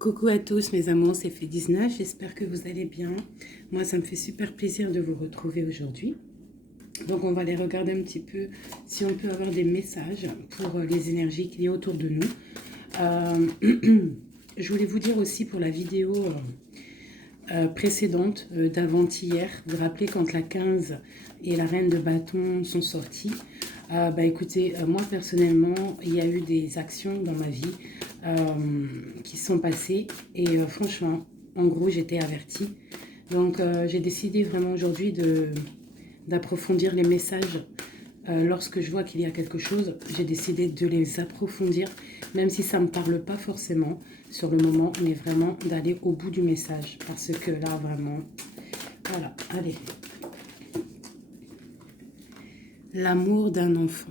Coucou à tous mes amours, c'est Fédizna, j'espère que vous allez bien. Moi ça me fait super plaisir de vous retrouver aujourd'hui. Donc on va aller regarder un petit peu si on peut avoir des messages pour les énergies qu'il y a autour de nous. Je voulais vous dire aussi pour la vidéo précédente d'avant-hier, vous vous rappelez quand la 15 et la reine de bâton sont sorties. Écoutez, moi personnellement, il y a eu des actions dans ma vie qui sont passées et franchement, en gros, j'étais avertie. Donc, j'ai décidé vraiment aujourd'hui d'approfondir les messages. Lorsque je vois qu'il y a quelque chose, j'ai décidé de les approfondir, même si ça ne me parle pas forcément sur le moment, mais vraiment d'aller au bout du message. Parce que là, vraiment, voilà, allez. L'amour d'un enfant.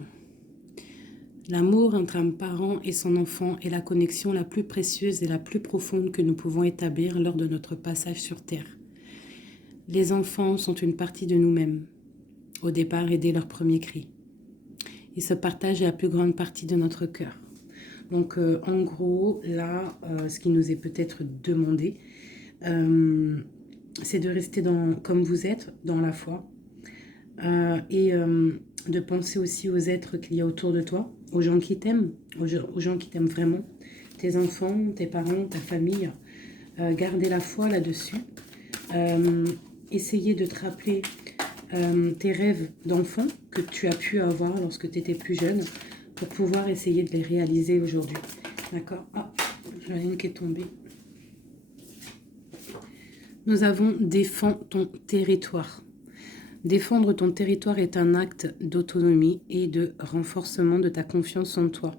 L'amour entre un parent et son enfant est la connexion la plus précieuse et la plus profonde que nous pouvons établir lors de notre passage sur Terre. Les enfants sont une partie de nous-mêmes, au départ et dès leur premier cri. Ils se partagent la plus grande partie de notre cœur. Donc, en gros, là, ce qui nous est peut-être demandé, c'est de rester comme vous êtes, dans la foi, et de penser aussi aux êtres qu'il y a autour de toi, aux gens qui t'aiment, aux gens qui t'aiment vraiment, tes enfants, tes parents, ta famille. Garder la foi là-dessus. Essayer de te rappeler tes rêves d'enfant que tu as pu avoir lorsque tu étais plus jeune pour pouvoir essayer de les réaliser aujourd'hui. D'accord? Ah, j'en ai une qui est tombée. Nous avons défends ton territoire. Défendre ton territoire est un acte d'autonomie et de renforcement de ta confiance en toi,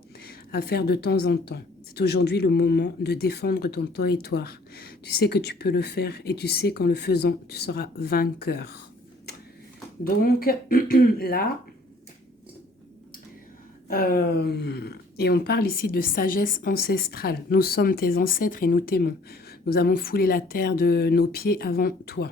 à faire de temps en temps. C'est aujourd'hui le moment de défendre ton territoire. Tu sais que tu peux le faire et tu sais qu'en le faisant, tu seras vainqueur. Donc, là, et on parle ici de sagesse ancestrale. Nous sommes tes ancêtres et nous t'aimons. Nous avons foulé la terre de nos pieds avant toi.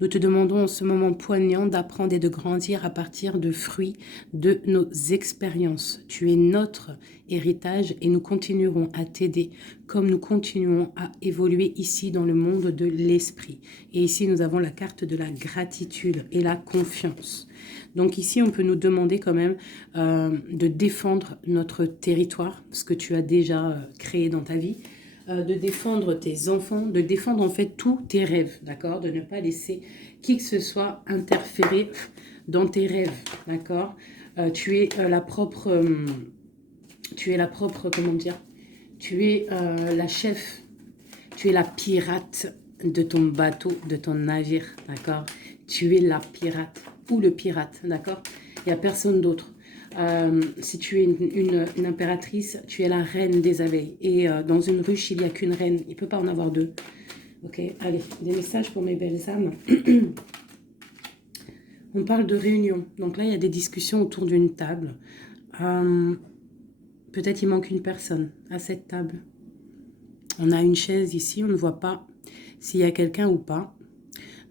Nous te demandons en ce moment poignant d'apprendre et de grandir à partir de fruits de nos expériences. Tu es notre héritage et nous continuerons à t'aider comme nous continuons à évoluer ici dans le monde de l'esprit. Et ici, nous avons la carte de la gratitude et la confiance. Donc ici, on peut nous demander quand même de défendre notre territoire, ce que tu as déjà créé dans ta vie, de défendre tes enfants, de défendre en fait tous tes rêves, d'accord? De ne pas laisser qui que ce soit interférer dans tes rêves, d'accord? Tu es la propre, comment dire? Tu es la chef, tu es la pirate de ton bateau, de ton navire, d'accord? Tu es la pirate ou le pirate, d'accord? Il n'y a personne d'autre. Si tu es une impératrice, tu es la reine des abeilles. Et dans une ruche, il n'y a qu'une reine. Il ne peut pas en avoir deux. Ok, allez, des messages pour mes belles âmes. On parle de réunion. Donc là, il y a des discussions autour d'une table. Peut-être il manque une personne à cette table. On a une chaise ici, on ne voit pas s'il y a quelqu'un ou pas.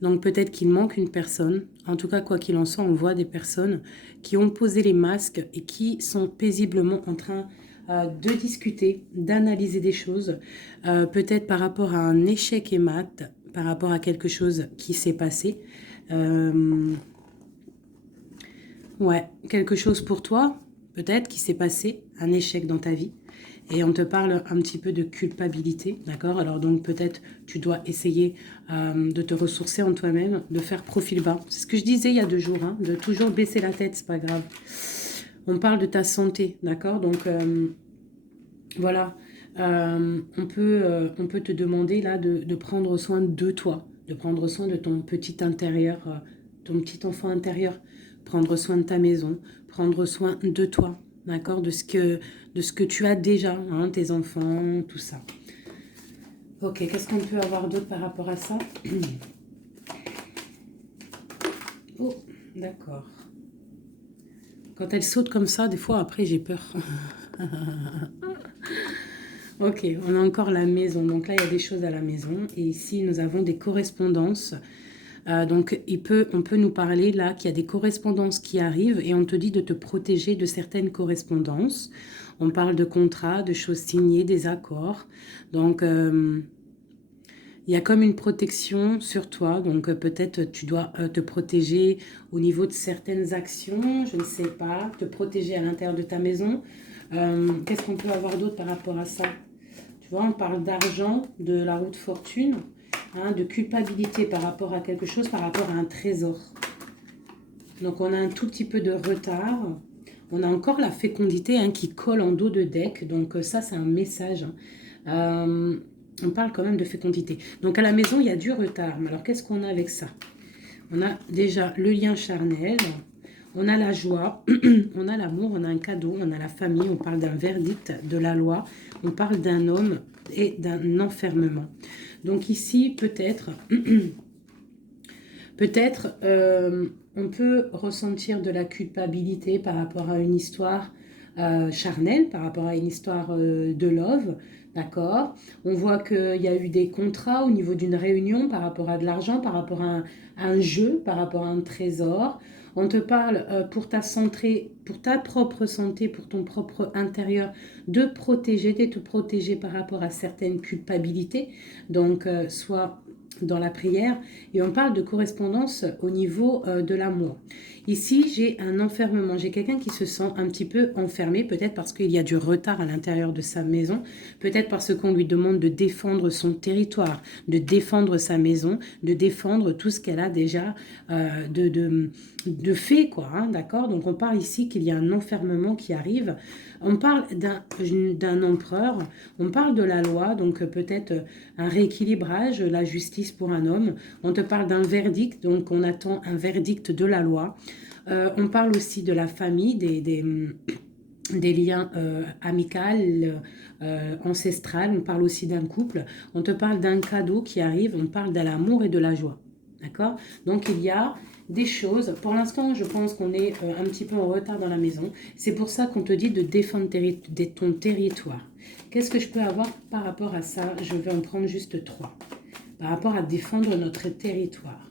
Donc peut-être qu'il manque une personne. En tout cas, quoi qu'il en soit, on voit des personnes qui ont posé les masques et qui sont paisiblement en train de discuter, d'analyser des choses. Peut-être par rapport à un échec et mat, par rapport à quelque chose qui s'est passé. Ouais, quelque chose pour toi, peut-être, qui s'est passé, un échec dans ta vie. Et on te parle un petit peu de culpabilité, d'accord? Alors donc peut-être tu dois essayer de te ressourcer en toi-même, de faire profil bas. C'est ce que je disais il y a 2 jours, hein, de toujours baisser la tête, c'est pas grave. On parle de ta santé, d'accord? Donc voilà, on peut te demander là de prendre soin de toi, de prendre soin de ton petit intérieur, ton petit enfant intérieur, prendre soin de ta maison, prendre soin de toi, d'accord, de ce que tu as déjà, hein, tes enfants, tout ça. Ok, qu'est-ce qu'on peut avoir d'autre par rapport à ça? Oh, d'accord. Quand elle saute comme ça, des fois, après, j'ai peur. Ok, on a encore la maison. Donc là, il y a des choses à la maison. Et ici, nous avons des correspondances Donc, on peut nous parler là qu'il y a des correspondances qui arrivent et on te dit de te protéger de certaines correspondances. On parle de contrats, de choses signées, des accords. Donc, il y a comme une protection sur toi. Donc, peut-être tu dois te protéger au niveau de certaines actions, je ne sais pas, te protéger à l'intérieur de ta maison. Qu'est-ce qu'on peut avoir d'autre par rapport à ça? Tu vois, on parle d'argent, de la roue de fortune, hein, de culpabilité par rapport à quelque chose, par rapport à un trésor. Donc, on a un tout petit peu de retard. On a encore la fécondité hein, qui colle en dos de deck. Donc, ça, c'est un message. On parle quand même de fécondité. Donc, à la maison, il y a du retard. Mais alors, qu'est-ce qu'on a avec ça? On a déjà le lien charnel. On a la joie, on a l'amour, on a un cadeau, on a la famille, on parle d'un verdict, de la loi, on parle d'un homme et d'un enfermement. Donc ici, peut-être, on peut ressentir de la culpabilité par rapport à une histoire charnelle, par rapport à une histoire de love, d'accord? On voit qu'il y a eu des contrats au niveau d'une réunion par rapport à de l'argent, par rapport à un jeu, par rapport à un trésor. On te parle pour ta santé, pour ta propre santé, pour ton propre intérieur, de protéger, de te protéger par rapport à certaines culpabilités. Donc, soit dans la prière, et on parle de correspondance au niveau de l'amour. Ici, j'ai un enfermement, j'ai quelqu'un qui se sent un petit peu enfermé, peut-être parce qu'il y a du retard à l'intérieur de sa maison, peut-être parce qu'on lui demande de défendre son territoire, de défendre sa maison, de défendre tout ce qu'elle a déjà de fait, quoi, hein, d'accord? Donc on parle ici qu'il y a un enfermement qui arrive, on parle d'un empereur, on parle de la loi, donc peut-être un rééquilibrage, la justice pour un homme. On te parle d'un verdict, donc on attend un verdict de la loi. On parle aussi de la famille, des liens amicaux, ancestrales. On parle aussi d'un couple. On te parle d'un cadeau qui arrive. On parle de l'amour et de la joie. D'accord? Donc il y a des choses. Pour l'instant, je pense qu'on est un petit peu en retard dans la maison. C'est pour ça qu'on te dit de défendre ton territoire. Qu'est-ce que je peux avoir par rapport à ça? Je vais en prendre juste 3. Par rapport à défendre notre territoire.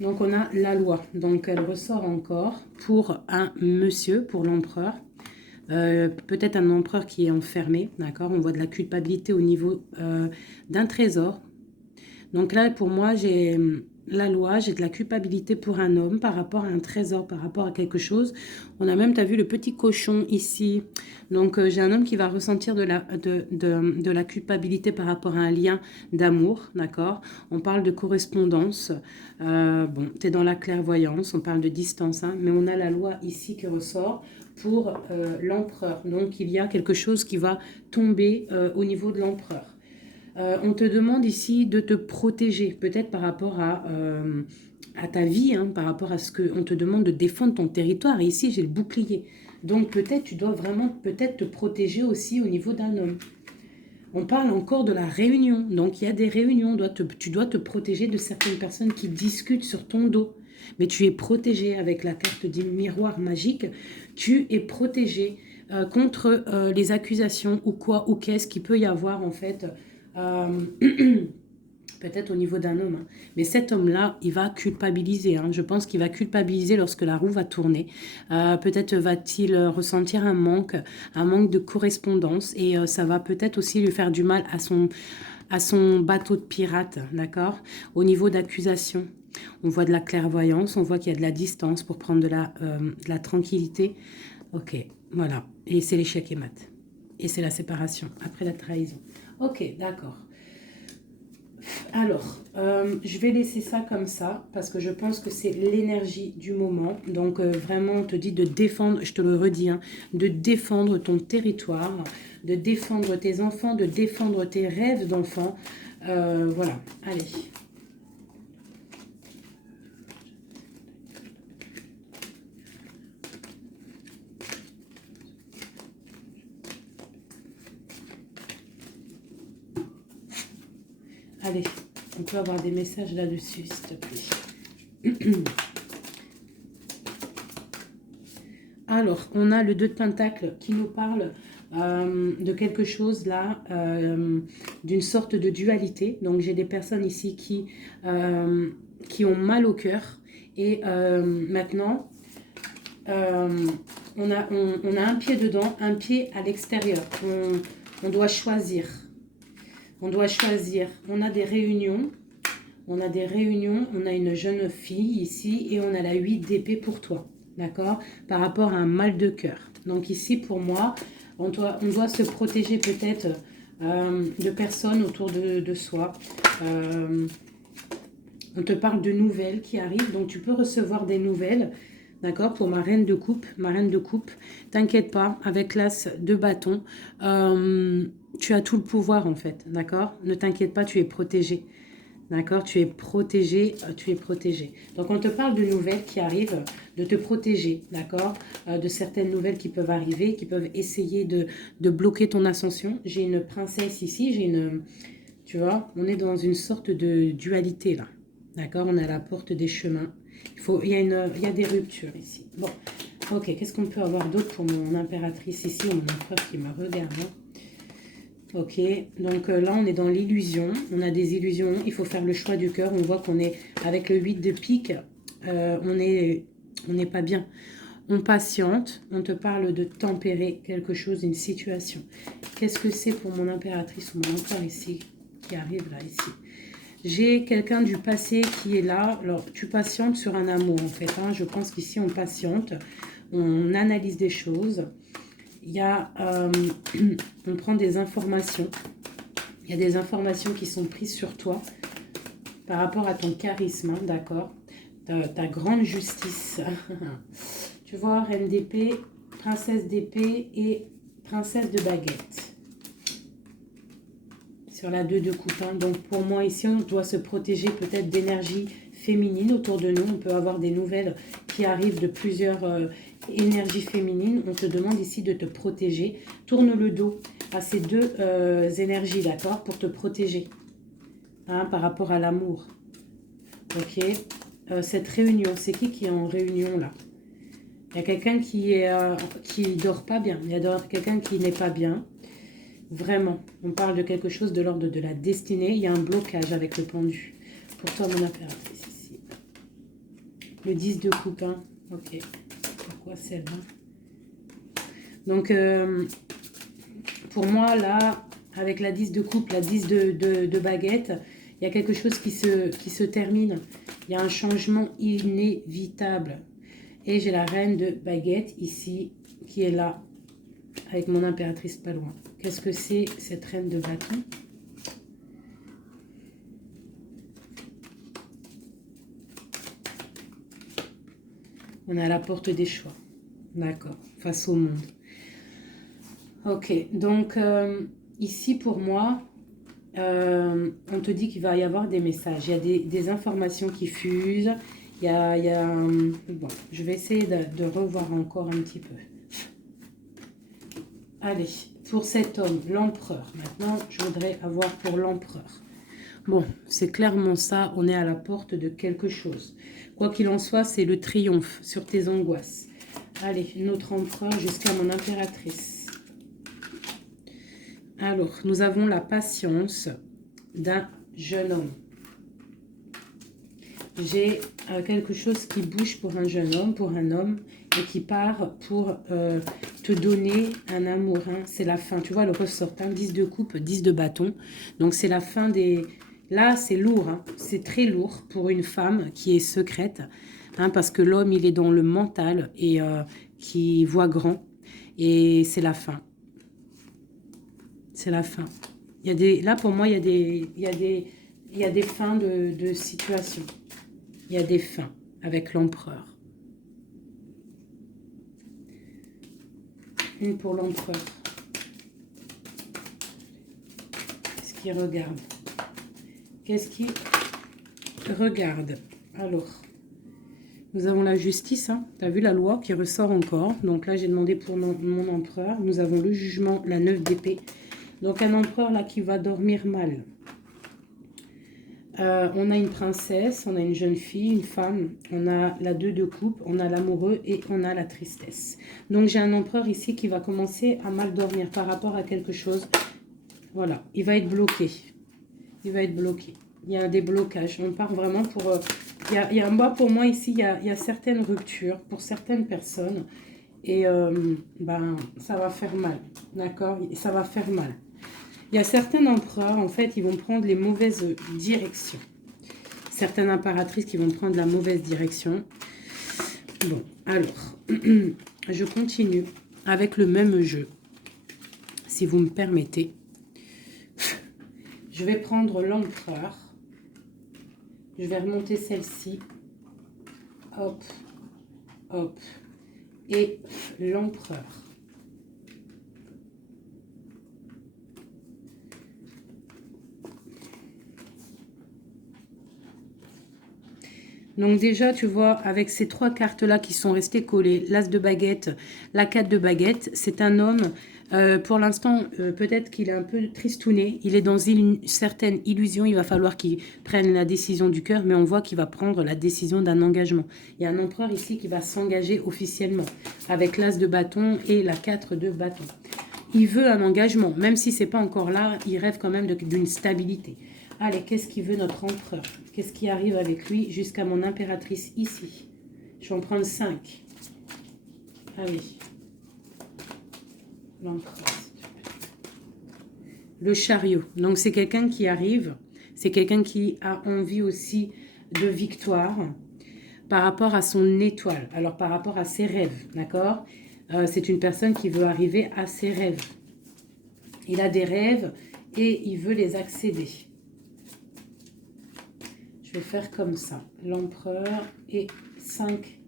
Donc on a la loi. Donc elle ressort encore pour un monsieur, pour l'empereur. Peut-être un empereur qui est enfermé, d'accord? On voit de la culpabilité au niveau d'un trésor. Donc là, pour moi, j'ai la loi, j'ai de la culpabilité pour un homme par rapport à un trésor, par rapport à quelque chose. On a même, tu as vu le petit cochon ici. Donc j'ai un homme qui va ressentir de la culpabilité par rapport à un lien d'amour, d'accord? On parle de correspondance. Bon, tu es dans la clairvoyance, on parle de distance, hein, mais on a la loi ici qui ressort pour l'empereur. Donc il y a quelque chose qui va tomber au niveau de l'empereur. On te demande ici de te protéger, peut-être par rapport à ta vie, hein, par rapport à ce qu'on te demande de défendre ton territoire. Et ici, j'ai le bouclier. Donc peut-être tu dois vraiment peut-être te protéger aussi au niveau d'un homme. On parle encore de la réunion. Donc il y a des réunions, tu dois te protéger de certaines personnes qui discutent sur ton dos. Mais tu es protégé avec la carte du miroir magique. Tu es protégé contre les accusations ou quoi ou qu'est-ce qu'il peut y avoir en fait. Peut-être au niveau d'un homme. Hein. Mais cet homme-là, il va culpabiliser. Hein. Je pense qu'il va culpabiliser lorsque la roue va tourner. Peut-être va-t-il ressentir un manque de correspondance. Et ça va peut-être aussi lui faire du mal à son bateau de pirate. D'accord? Au niveau d'accusation. On voit de la clairvoyance, on voit qu'il y a de la distance pour prendre de la tranquillité. Ok, voilà. Et c'est l'échec et mat. Et c'est la séparation, après la trahison. Ok, d'accord. Alors, je vais laisser ça comme ça, parce que je pense que c'est l'énergie du moment. Donc, vraiment, on te dit de défendre, je te le redis, hein, de défendre ton territoire, de défendre tes enfants, de défendre tes rêves d'enfants. Voilà, allez. Allez, On peut avoir des messages là-dessus, s'il te plaît. Alors, on a le 2 de Pentacle qui nous parle de quelque chose là, d'une sorte de dualité. Donc, j'ai des personnes ici qui ont mal au cœur. Et maintenant, on a un pied dedans, un pied à l'extérieur. On doit choisir. On doit choisir. On a des réunions. On a des réunions. On a une jeune fille ici et on a la 8 d'épée pour toi. D'accord? Par rapport à un mal de cœur. Donc ici, pour moi, on doit se protéger peut-être de personnes autour de soi. On te parle de nouvelles qui arrivent. Donc tu peux recevoir des nouvelles. D'accord? Pour ma reine de coupe. Ma reine de coupe. T'inquiète pas, avec l'as de bâton, tu as tout le pouvoir en fait. D'accord? Ne t'inquiète pas, tu es protégé. D'accord, tu es protégé, tu es protégé. Donc, on te parle de nouvelles qui arrivent, de te protéger, d'accord, de certaines nouvelles qui peuvent arriver, qui peuvent essayer de bloquer ton ascension. J'ai une princesse ici, j'ai une... Tu vois, on est dans une sorte de dualité, là. D'accord, on est à la porte des chemins. Il y a des ruptures ici. Bon, ok, qu'est-ce qu'on peut avoir d'autre pour mon impératrice ici, ou mon empereur qui me regarde, hein? Ok, donc là on est dans l'illusion, on a des illusions, il faut faire le choix du cœur, on voit qu'on est avec le 8 de pique, on n'est pas bien. On patiente, on te parle de tempérer quelque chose, une situation. Qu'est-ce que c'est pour mon impératrice ou mon empereur ici, qui arrive là, ici? J'ai quelqu'un du passé qui est là, alors tu patientes sur un amour en fait, hein. Je pense qu'ici on patiente, on analyse des choses. Il y a, on prend des informations. Il y a des informations qui sont prises sur toi par rapport à ton charisme, hein, d'accord? Ta grande justice. Tu vois, reine d'épée, princesse d'épée et princesse de baguette. Sur la 2 de coupe. Hein. Donc pour moi ici, on doit se protéger peut-être d'énergie féminine autour de nous. On peut avoir des nouvelles qui arrivent de plusieurs énergies féminines. On te demande ici de te protéger. Tourne le dos à ces deux énergies, d'accord, pour te protéger, hein, par rapport à l'amour. Ok. Cette réunion, c'est qui est en réunion là? Il y a quelqu'un qui dort pas bien. Il y a quelqu'un qui n'est pas bien. Vraiment, on parle de quelque chose de l'ordre de la destinée. Il y a un blocage avec le pendu. Pour toi, mon impératrice, ici. Le 10 de coupe, hein. Ok. Pourquoi celle-là? Donc, pour moi, là, avec la 10 de coupe, la 10 de baguette, il y a quelque chose qui se termine. Il y a un changement inévitable. Et j'ai la reine de baguette, ici, qui est là, avec mon impératrice pas loin. Qu'est-ce que c'est cette reine de bâton? On est à la porte des choix. D'accord. Face au monde. Ok. Donc, ici, pour moi, on te dit qu'il va y avoir des messages. Il y a des informations qui fusent. Bon, je vais essayer de revoir encore un petit peu. Allez, pour cet homme, l'empereur. Maintenant, je voudrais avoir pour l'empereur. Bon, c'est clairement ça. On est à la porte de quelque chose. Quoi qu'il en soit, c'est le triomphe sur tes angoisses. Allez, notre empereur jusqu'à mon impératrice. Alors, nous avons la patience d'un jeune homme. J'ai quelque chose qui bouge pour un jeune homme, pour un homme, et qui part pour te donner un amour. Hein. C'est la fin. Tu vois, le ressort, hein, 10 de coupe, 10 de bâton. Donc, c'est la fin des... Là, c'est lourd. Hein. C'est très lourd pour une femme qui est secrète. Hein, parce que l'homme, il est dans le mental et qui voit grand. Et c'est la fin. C'est la fin. Il y a des... Là, pour moi, il y a des fins de situation. Il y a des fins avec l'empereur. Une pour l'empereur. Qu'est-ce qu'il regarde? Qu'est-ce qu'il regarde? Alors, nous avons la justice. Hein. Tu as vu la loi qui ressort encore. Donc là, j'ai demandé pour mon empereur. Nous avons le jugement, la 9 d'épée. Donc un empereur là qui va dormir mal. On a une princesse, on a une jeune fille, une femme, on a la 2 de coupe, on a l'amoureux et on a la tristesse. Donc j'ai un empereur ici qui va commencer à mal dormir par rapport à quelque chose. Voilà, il va être bloqué. Il va être bloqué. Il y a des blocages. On part vraiment pour... moi, pour moi, ici, il y a certaines ruptures pour certaines personnes. Et ben, ça va faire mal. D'accord? Ça va faire mal. Il y a certains empereurs, en fait, ils vont prendre les mauvaises directions. Certaines impératrices qui vont prendre la mauvaise direction. Bon, alors, je continue avec le même jeu, si vous me permettez. Je vais prendre l'empereur. Je vais remonter celle-ci. Hop, hop. Et l'empereur. Donc déjà, tu vois, avec ces 3 cartes-là qui sont restées collées, l'As de baguette, la 4 de baguette, c'est un homme, pour l'instant, peut-être qu'il est un peu tristouné, il est dans une certaine illusion, il va falloir qu'il prenne la décision du cœur, mais on voit qu'il va prendre la décision d'un engagement. Il y a un empereur ici qui va s'engager officiellement, avec l'As de bâton et la 4 de bâton. Il veut un engagement, même si c'est pas encore là, il rêve quand même d'une stabilité. Allez, qu'est-ce qu'il veut notre empereur? Qu'est-ce qui arrive avec lui jusqu'à mon impératrice ici? Je vais en prendre 5. Ah oui. L'empereur. Le chariot. Donc, c'est quelqu'un qui arrive. C'est quelqu'un qui a envie aussi de victoire par rapport à son étoile. Alors, par rapport à ses rêves. D'accord? C'est une personne qui veut arriver à ses rêves. Il a des rêves et il veut les accéder. Je vais faire comme ça. L'empereur et 5.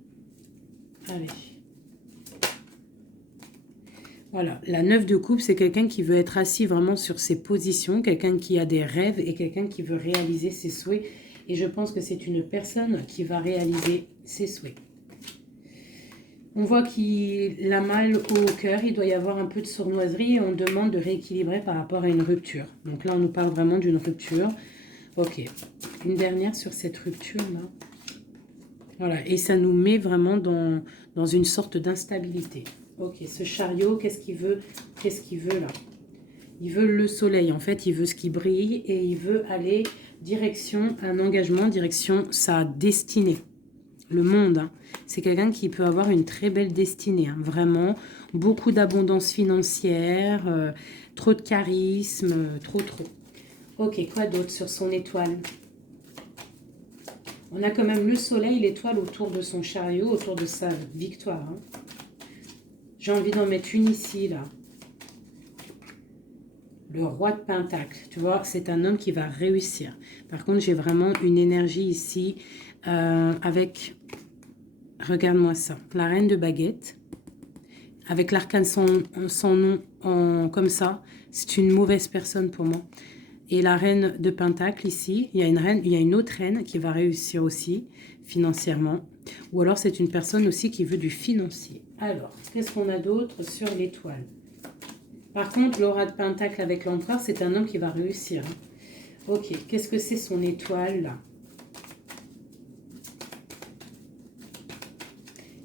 Allez. Voilà. La 9 de coupe, c'est quelqu'un qui veut être assis vraiment sur ses positions. Quelqu'un qui a des rêves et quelqu'un qui veut réaliser ses souhaits. Et je pense que c'est une personne qui va réaliser ses souhaits. On voit qu'il a mal au cœur. Il doit y avoir un peu de sournoiserie. Et on demande de rééquilibrer par rapport à une rupture. Donc là, on nous parle vraiment d'une rupture. Ok, une dernière sur cette rupture-là. Voilà, et ça nous met vraiment dans une sorte d'instabilité. Ok, ce chariot, qu'est-ce qu'il veut? Qu'est-ce qu'il veut là? Il veut le soleil, en fait, il veut ce qui brille et il veut aller direction un engagement, direction sa destinée. Le monde, hein. C'est quelqu'un qui peut avoir une très belle destinée, hein. Vraiment, beaucoup d'abondance financière, trop de charisme, trop. Ok, quoi d'autre sur son étoile? On a quand même le soleil, l'étoile autour de son chariot, autour de sa victoire. Hein. J'ai envie d'en mettre une ici, là. Le roi de Pentacle. Tu vois, c'est un homme qui va réussir. Par contre, j'ai vraiment une énergie ici avec... Regarde-moi ça. La reine de baguette. Avec l'arcane son nom comme ça. C'est une mauvaise personne pour moi. Et la reine de Pentacle ici, il y a une autre reine qui va réussir aussi financièrement. Ou alors c'est une personne aussi qui veut du financier. Alors, qu'est-ce qu'on a d'autre sur l'étoile? Par contre, l'aura de Pentacle avec l'empereur, c'est un homme qui va réussir. Hein. Ok, qu'est-ce que c'est son étoile là?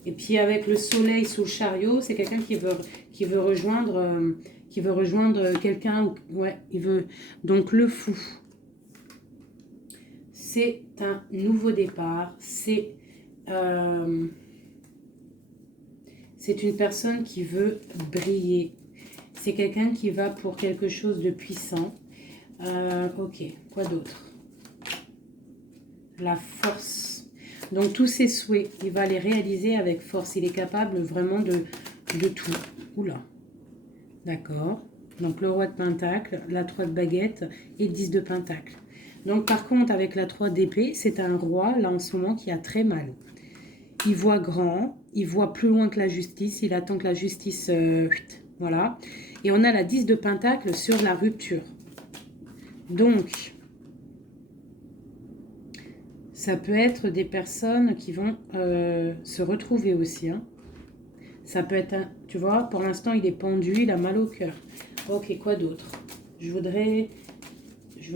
Et puis avec le soleil sous le chariot, c'est quelqu'un qui veut rejoindre... quelqu'un, ouais, il veut, donc le fou, c'est un nouveau départ, c'est une personne qui veut briller, c'est quelqu'un qui va pour quelque chose de puissant, ok, quoi d'autre? La force, donc tous ses souhaits, il va les réaliser avec force, il est capable vraiment de tout, oula. D'accord. Donc, le roi de Pentacle, la 3 de baguette et 10 de Pentacle. Donc, par contre, avec la 3 d'épée, c'est un roi, là, en ce moment, qui a très mal. Il voit grand, il voit plus loin que la justice, il attend que la justice... voilà. Et on a la 10 de Pentacle sur la rupture. Donc, ça peut être des personnes qui vont se retrouver aussi, hein. Ça peut être, tu vois, pour l'instant, il est pendu, il a mal au cœur. Ok, quoi d'autre? Je vais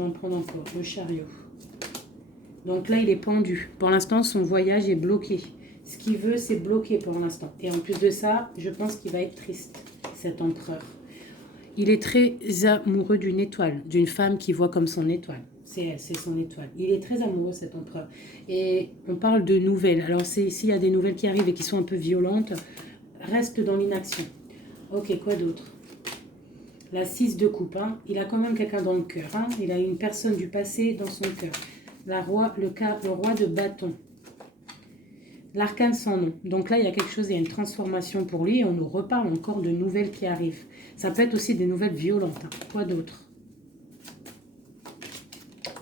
en prendre encore, le chariot. Donc là, il est pendu. Pour l'instant, son voyage est bloqué. Ce qu'il veut, c'est bloqué pour l'instant. Et en plus de ça, je pense qu'il va être triste, cet empereur. Il est très amoureux d'une étoile, d'une femme qu'il voit comme son étoile. C'est elle, c'est son étoile. Il est très amoureux, cet empereur. Et on parle de nouvelles. Alors, s'il y a des nouvelles qui arrivent et qui sont un peu violentes, reste dans l'inaction. Ok, quoi d'autre? La 6 de coupe. Hein. Il a quand même quelqu'un dans le cœur. Hein. Il a une personne du passé dans son cœur. Le roi de bâton. L'arcane sans nom. Donc là, il y a quelque chose, il y a une transformation pour lui et on nous reparle encore de nouvelles qui arrivent. Ça peut être aussi des nouvelles violentes. Hein. Quoi d'autre?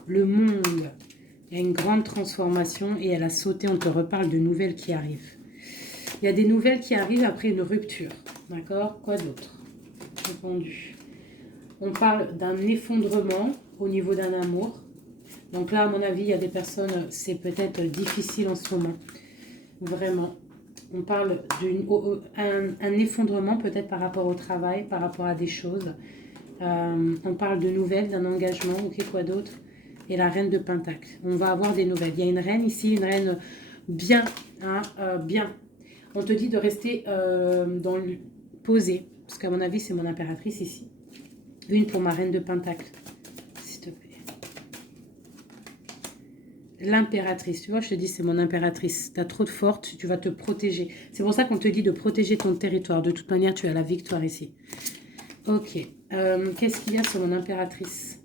Le monde. Il y a une grande transformation et elle a sauté. On te reparle de nouvelles qui arrivent. Il y a des nouvelles qui arrivent après une rupture. D'accord? Quoi d'autre? Répondu. On parle d'un effondrement au niveau d'un amour. Donc là, à mon avis, il y a des personnes, c'est peut-être difficile en ce moment. Vraiment. On parle d'un effondrement peut-être par rapport au travail, par rapport à des choses. On parle de nouvelles, d'un engagement. Ok, quoi d'autre? Et la reine de Pentacle. On va avoir des nouvelles. Il y a une reine ici, une reine bien. Hein, bien. On te dit de rester posée. Parce qu'à mon avis, c'est mon impératrice ici. Une pour ma reine de Pentacle. S'il te plaît. L'impératrice, tu vois, je te dis, c'est mon impératrice. Tu as trop de force, tu vas te protéger. C'est pour ça qu'on te dit de protéger ton territoire. De toute manière, tu as la victoire ici. Ok. Qu'est-ce qu'il y a sur mon impératrice?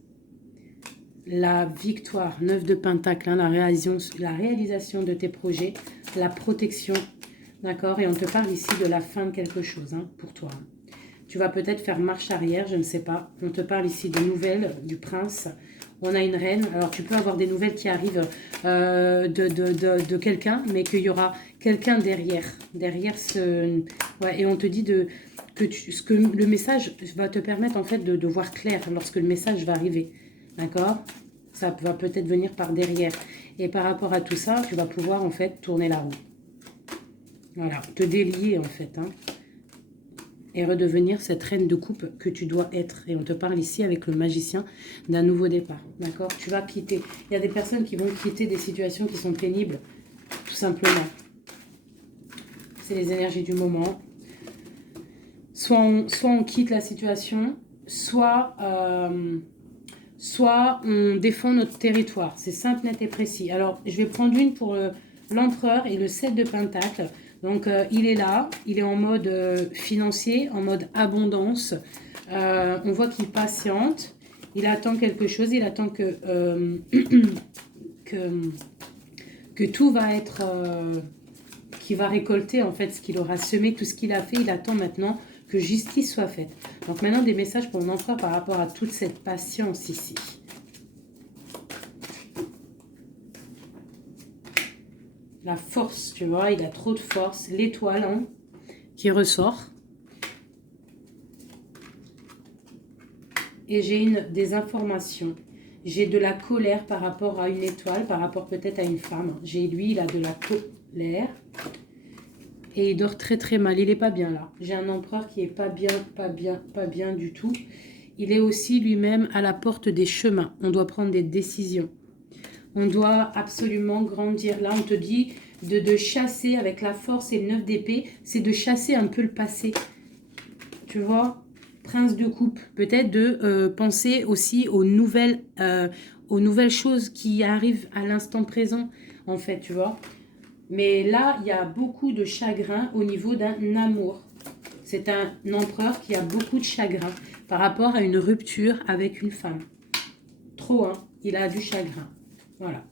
La victoire, 9 de Pentacle, hein, la réalisation de tes projets, la protection, d'accord? Et on te parle ici de la fin de quelque chose, hein, pour toi. Tu vas peut-être faire marche arrière, je ne sais pas. On te parle ici de nouvelles, du prince. On a une reine. Alors, tu peux avoir des nouvelles qui arrivent de quelqu'un, mais qu'il y aura quelqu'un derrière. Derrière ce... Ouais, et on te dit que le message va te permettre, en fait, de voir clair lorsque le message va arriver. D'accord? Ça va peut-être venir par derrière. Et par rapport à tout ça, tu vas pouvoir, en fait, tourner la roue. Voilà, te délier, en fait, hein. Et redevenir cette reine de coupe que tu dois être. Et on te parle ici avec le magicien d'un nouveau départ. D'accord? Tu vas quitter. Il y a des personnes qui vont quitter des situations qui sont pénibles, tout simplement. C'est les énergies du moment. Soit on quitte la situation, soit on défend notre territoire. C'est simple, net et précis. Alors, je vais prendre une pour l'empereur et le 7 de Pentacle. Donc, il est là, il est en mode financier, en mode abondance. On voit qu'il patiente, il attend quelque chose, il attend que tout va être... qu'il va récolter en fait ce qu'il aura semé, tout ce qu'il a fait. Il attend maintenant que justice soit faite. Donc maintenant, des messages pour mon empereur par rapport à toute cette patience ici. La force, tu vois, il a trop de force. L'étoile hein, qui ressort. Et j'ai des informations. J'ai de la colère par rapport à une étoile, par rapport peut-être à une femme. Lui, il a de la colère. Et il dort très très mal. Il n'est pas bien là. J'ai un empereur qui est pas bien du tout. Il est aussi lui-même à la porte des chemins. On doit prendre des décisions. On doit absolument grandir. Là, on te dit de chasser avec la force et le 9 d'épée. C'est de chasser un peu le passé. Tu vois, prince de coupe. Peut-être de penser aussi aux nouvelles choses qui arrivent à l'instant présent, en fait, tu vois. Mais là, il y a beaucoup de chagrin au niveau d'un amour. C'est un empereur qui a beaucoup de chagrin par rapport à une rupture avec une femme. Trop, hein. Il a du chagrin. Voilà.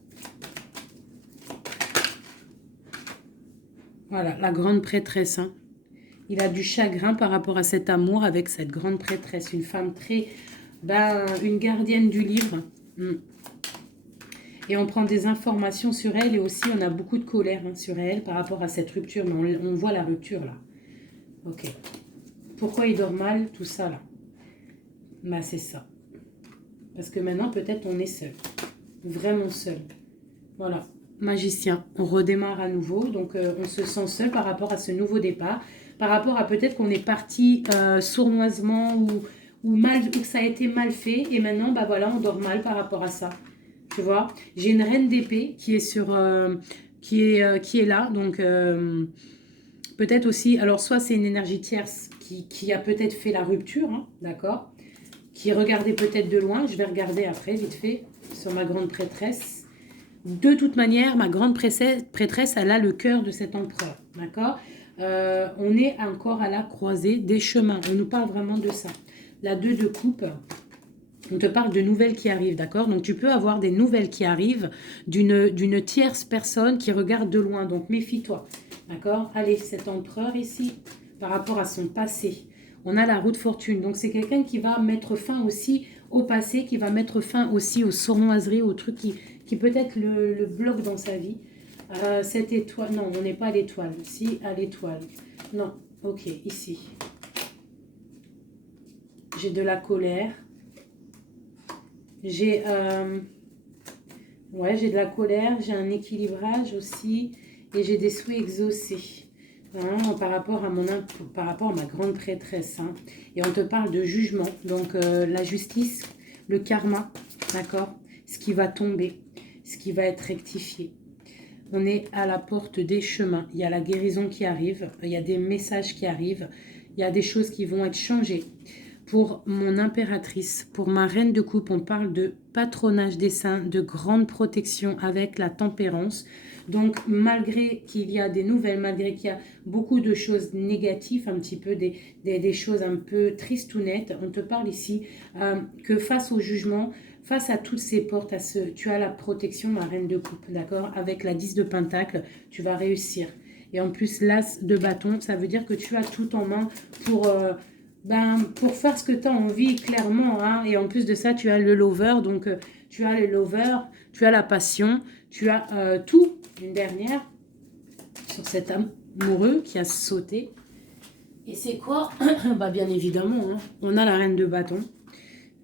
Voilà, la grande prêtresse. Hein. Il a du chagrin par rapport à cet amour avec cette grande prêtresse. Une femme très... une gardienne du livre. Et on prend des informations sur elle et aussi on a beaucoup de colère hein, sur elle par rapport à cette rupture. Mais on voit la rupture là. Ok. Pourquoi il dort mal, tout ça là? Bah c'est ça. Parce que maintenant peut-être on est seul. Vraiment seul. Voilà. Magicien. On redémarre à nouveau. Donc on se sent seul par rapport à ce nouveau départ. Par rapport à peut-être qu'on est parti sournoisement ou que ça a été mal fait. Et maintenant bah voilà on dort mal par rapport à ça. tu vois. J'ai une reine d'épée qui est sur... qui est là, donc peut-être aussi... Alors, soit c'est une énergie tierce qui a peut-être fait la rupture, hein, d'accord, qui regardait peut-être de loin. Je vais regarder après, vite fait, sur ma grande prêtresse. De toute manière, ma grande prêtresse, elle a le cœur de cet empereur, d'accord. On est encore à la croisée des chemins. On nous parle vraiment de ça. La 2 de coupe, on te parle de nouvelles qui arrivent, d'accord. Donc, tu peux avoir des nouvelles qui arrivent d'une tierce personne qui regarde de loin. Donc, méfie-toi, d'accord. Allez, cet empereur ici, par rapport à son passé, on a la roue de fortune. Donc, c'est quelqu'un qui va mettre fin aussi au passé, qui va mettre fin aussi aux sournoiseries, aux trucs qui peut-être le bloquent dans sa vie. Cette étoile, non, on n'est pas à l'étoile. Si, à l'étoile. Non, ok, ici. J'ai de la colère. J'ai j'ai de la colère, j'ai un équilibrage aussi et j'ai des souhaits exaucés. Vraiment, par rapport à ma grande prêtresse. Hein. Et on te parle de jugement, donc la justice, le karma, d'accord, ce qui va tomber, ce qui va être rectifié. On est à la porte des chemins. Il y a la guérison qui arrive, il y a des messages qui arrivent, il y a des choses qui vont être changées. Pour mon impératrice, pour ma reine de coupe, on parle de patronage des saints, de grande protection avec la tempérance. Donc, malgré qu'il y a des nouvelles, malgré qu'il y a beaucoup de choses négatives, un petit peu des choses un peu tristounettes, on te parle ici que face au jugement, face à toutes ces portes, tu as la protection, ma reine de coupe, d'accord. Avec la 10 de pentacle, tu vas réussir. Et en plus, l'as de bâton, ça veut dire que tu as tout en main pour faire ce que tu as envie, clairement. Hein. Et en plus de ça, tu as le lover. Donc, tu as le lover, tu as la passion, tu as tout. Une dernière sur cet amoureux qui a sauté. Et c'est quoi? Bah, bien évidemment, hein, on a la reine de bâton.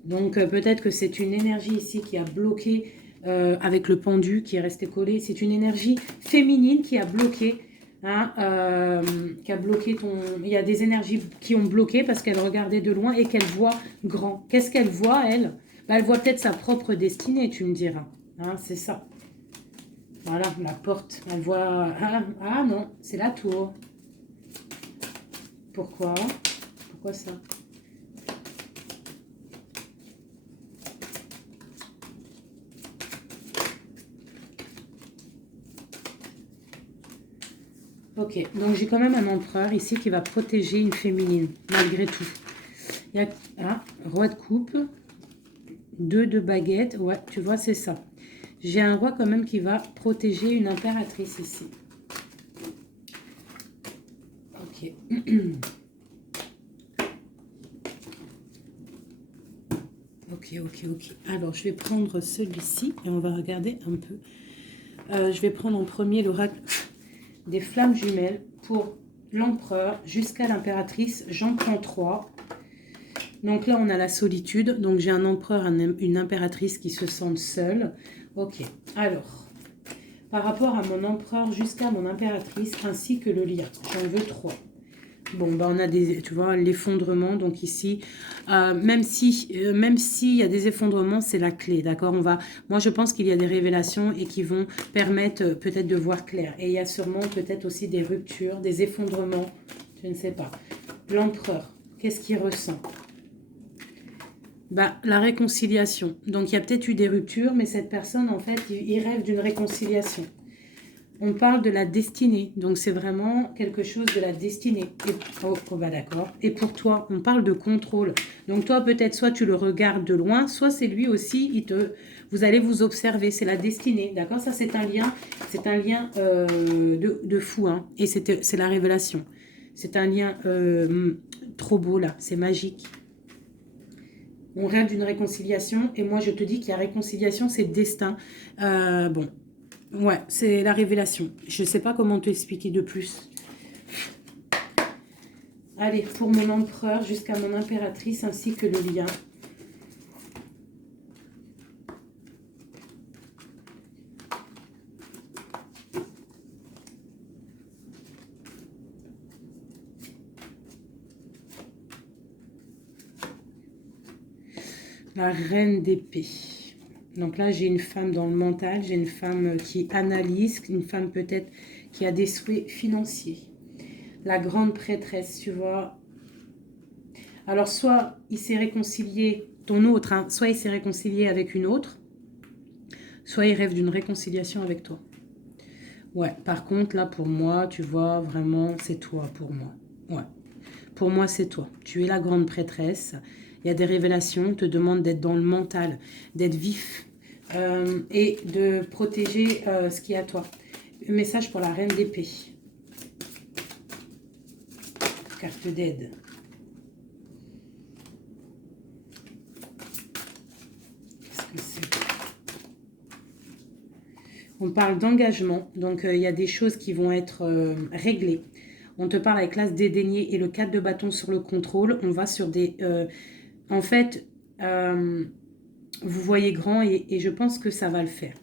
Donc, peut-être que c'est une énergie ici qui a bloqué avec le pendu qui est resté collé. C'est une énergie féminine qui a bloqué. Hein, qui a bloqué ton... Il y a des énergies qui ont bloqué parce qu'elle regardait de loin et qu'elle voit grand. Qu'est-ce qu'elle voit, elle? Bah, elle voit peut-être sa propre destinée, tu me diras. Hein, c'est ça. Voilà, la porte. Elle voit... Ah non, c'est la tour. Pourquoi? Pourquoi ça? Ok, donc j'ai quand même un empereur ici qui va protéger une féminine, malgré tout. Il y a roi de coupe, 2 de baguette, ouais, tu vois, c'est ça. J'ai un roi quand même qui va protéger une impératrice ici. Ok. Ok. Alors, je vais prendre celui-ci et on va regarder un peu. Je vais prendre en premier l'oracle des flammes jumelles pour l'empereur jusqu'à l'impératrice. J'en prends 3. Donc là, on a la solitude. Donc j'ai un empereur, une impératrice qui se sentent seuls. Ok, alors, par rapport à mon empereur jusqu'à mon impératrice, ainsi que le lien, j'en veux 3. Bon, bah on a tu vois, l'effondrement. Donc ici, même s'il y a des effondrements, c'est la clé, d'accord. Moi, je pense qu'il y a des révélations et qui vont permettre peut-être de voir clair. Et il y a sûrement peut-être aussi des ruptures, des effondrements, je ne sais pas. L'empereur, qu'est-ce qu'il ressent? Bah, la réconciliation. Donc, il y a peut-être eu des ruptures, mais cette personne, en fait, il rêve d'une réconciliation. On parle de la destinée, donc c'est vraiment quelque chose de la destinée. Bah d'accord. Et pour toi, on parle de contrôle. Donc toi, peut-être soit tu le regardes de loin, soit c'est lui aussi, vous allez vous observer. C'est la destinée, d'accord. Ça, c'est un lien de fou. Hein. Et c'est la révélation. C'est un lien trop beau, là. C'est magique. On rêve d'une réconciliation. Et moi, je te dis qu'il y a réconciliation, c'est destin. Bon. Ouais, c'est la révélation. Je ne sais pas comment te expliquer de plus. Allez, pour mon empereur jusqu'à mon impératrice ainsi que le lien. La reine d'épée. Donc là, j'ai une femme dans le mental, j'ai une femme qui analyse, une femme peut-être qui a des souhaits financiers. La grande prêtresse, tu vois. Alors, soit il s'est réconcilié, ton autre, hein, soit il s'est réconcilié avec une autre, soit il rêve d'une réconciliation avec toi. Ouais, par contre, là, pour moi, tu vois, vraiment, c'est toi pour moi. Ouais, pour moi, c'est toi. Tu es la grande prêtresse. Il y a des révélations, on te demande d'être dans le mental, d'être vif et de protéger ce qui est à toi. Un message pour la reine d'épée. Carte d'aide. Qu'est-ce que c'est? On parle d'engagement, donc il y a des choses qui vont être réglées. On te parle avec l'as dédaigné et le 4 de bâton sur le contrôle. On va sur des... en fait, vous voyez grand et je pense que ça va le faire.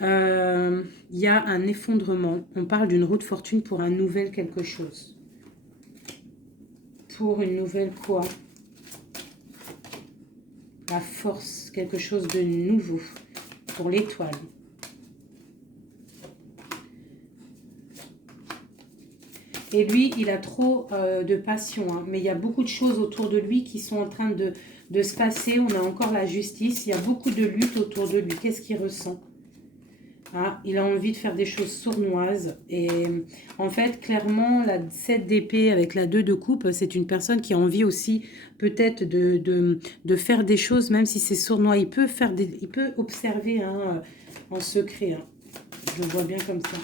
Il y a un effondrement. On parle d'une roue de fortune pour un nouvel quelque chose. Pour une nouvelle quoi? La force, quelque chose de nouveau. Pour l'étoile. Et lui, il a trop de passion. Hein. Mais il y a beaucoup de choses autour de lui qui sont en train de se passer. On a encore la justice. Il y a beaucoup de lutte autour de lui. Qu'est-ce qu'il ressent? Ah, il a envie de faire des choses sournoises. Et en fait, clairement, la 7 d'épée avec la 2 de coupe, c'est une personne qui a envie aussi peut-être de faire des choses, même si c'est sournois. Il peut observer hein, en secret. Hein. Je le vois bien comme ça.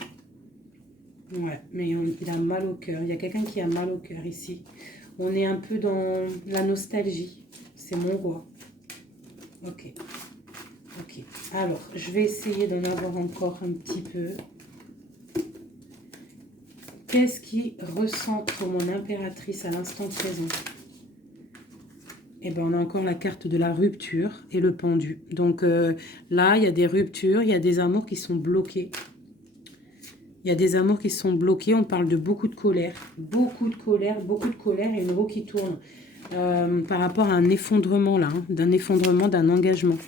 Ouais, mais il a mal au cœur. Il y a quelqu'un qui a mal au cœur ici. On est un peu dans la nostalgie. C'est mon roi. Ok. Ok. Alors, je vais essayer d'en avoir encore un petit peu. Qu'est-ce qu'il ressent pour mon impératrice à l'instant présent? Eh bien, on a encore la carte de la rupture et le pendu. Donc là, il y a des ruptures, il y a des amours qui sont bloqués. Il y a des amours qui sont bloqués. On parle de beaucoup de colère. Beaucoup de colère et une roue qui tourne. Par rapport à un effondrement là. Hein, d'un effondrement, d'un engagement.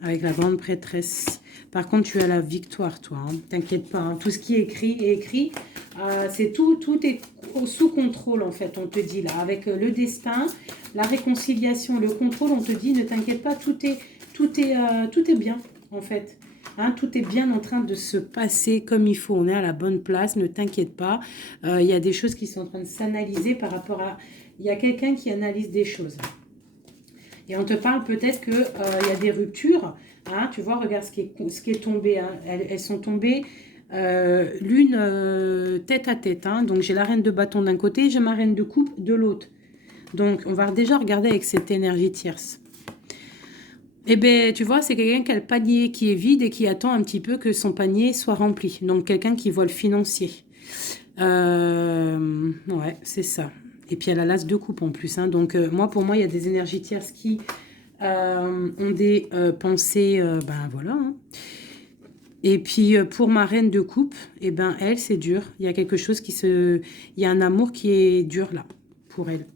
Avec la grande prêtresse. Par contre, tu as la victoire, toi. Hein. T'inquiète pas. Hein. Tout ce qui est écrit. C'est tout est sous contrôle, en fait, on te dit là. Avec le destin, la réconciliation, le contrôle, on te dit, ne t'inquiète pas, tout est bien, en fait. Hein, tout est bien en train de se passer comme il faut. On est à la bonne place, ne t'inquiète pas. Il y a des choses qui sont en train de s'analyser par rapport à... Il y a quelqu'un qui analyse des choses. Et on te parle peut-être qu'il y a des ruptures. Hein, tu vois, regarde ce qui est tombé. Hein. Elles sont tombées l'une tête à tête. Hein. Donc, j'ai la reine de bâton d'un côté et j'ai ma reine de coupe de l'autre. Donc, on va déjà regarder avec cette énergie tierce. Eh bien, tu vois, c'est quelqu'un qui a le panier qui est vide et qui attend un petit peu que son panier soit rempli. Donc, quelqu'un qui voit le financier. Ouais, c'est ça. Et puis, elle a l'as de coupe en plus. Hein. Donc, pour moi, il y a des énergies tierces qui ont des pensées... ben, voilà. Hein. Et puis, pour ma reine de coupe, eh ben, elle, c'est dur. Il y a quelque chose qui se... Il y a un amour qui est dur, là, pour elle.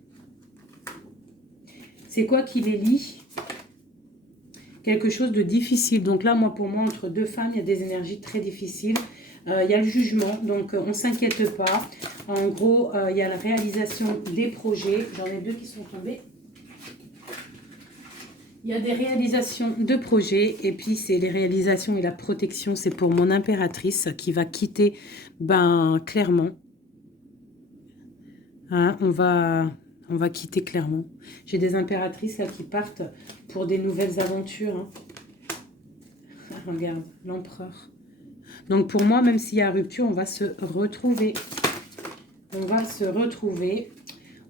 C'est quoi qui les lie? Quelque chose de difficile. Donc là, pour moi, entre deux femmes, il y a des énergies très difficiles. Il y a le jugement, donc on ne s'inquiète pas. En gros, il y a la réalisation des projets. J'en ai deux qui sont tombés. Il y a des réalisations de projets. Et puis, c'est les réalisations et la protection. C'est pour mon impératrice qui va quitter, clairement. Hein, on va quitter clairement. J'ai des impératrices là qui partent pour des nouvelles aventures. Hein. Regarde, l'empereur. Donc pour moi, même s'il y a rupture, on va se retrouver. On va se retrouver.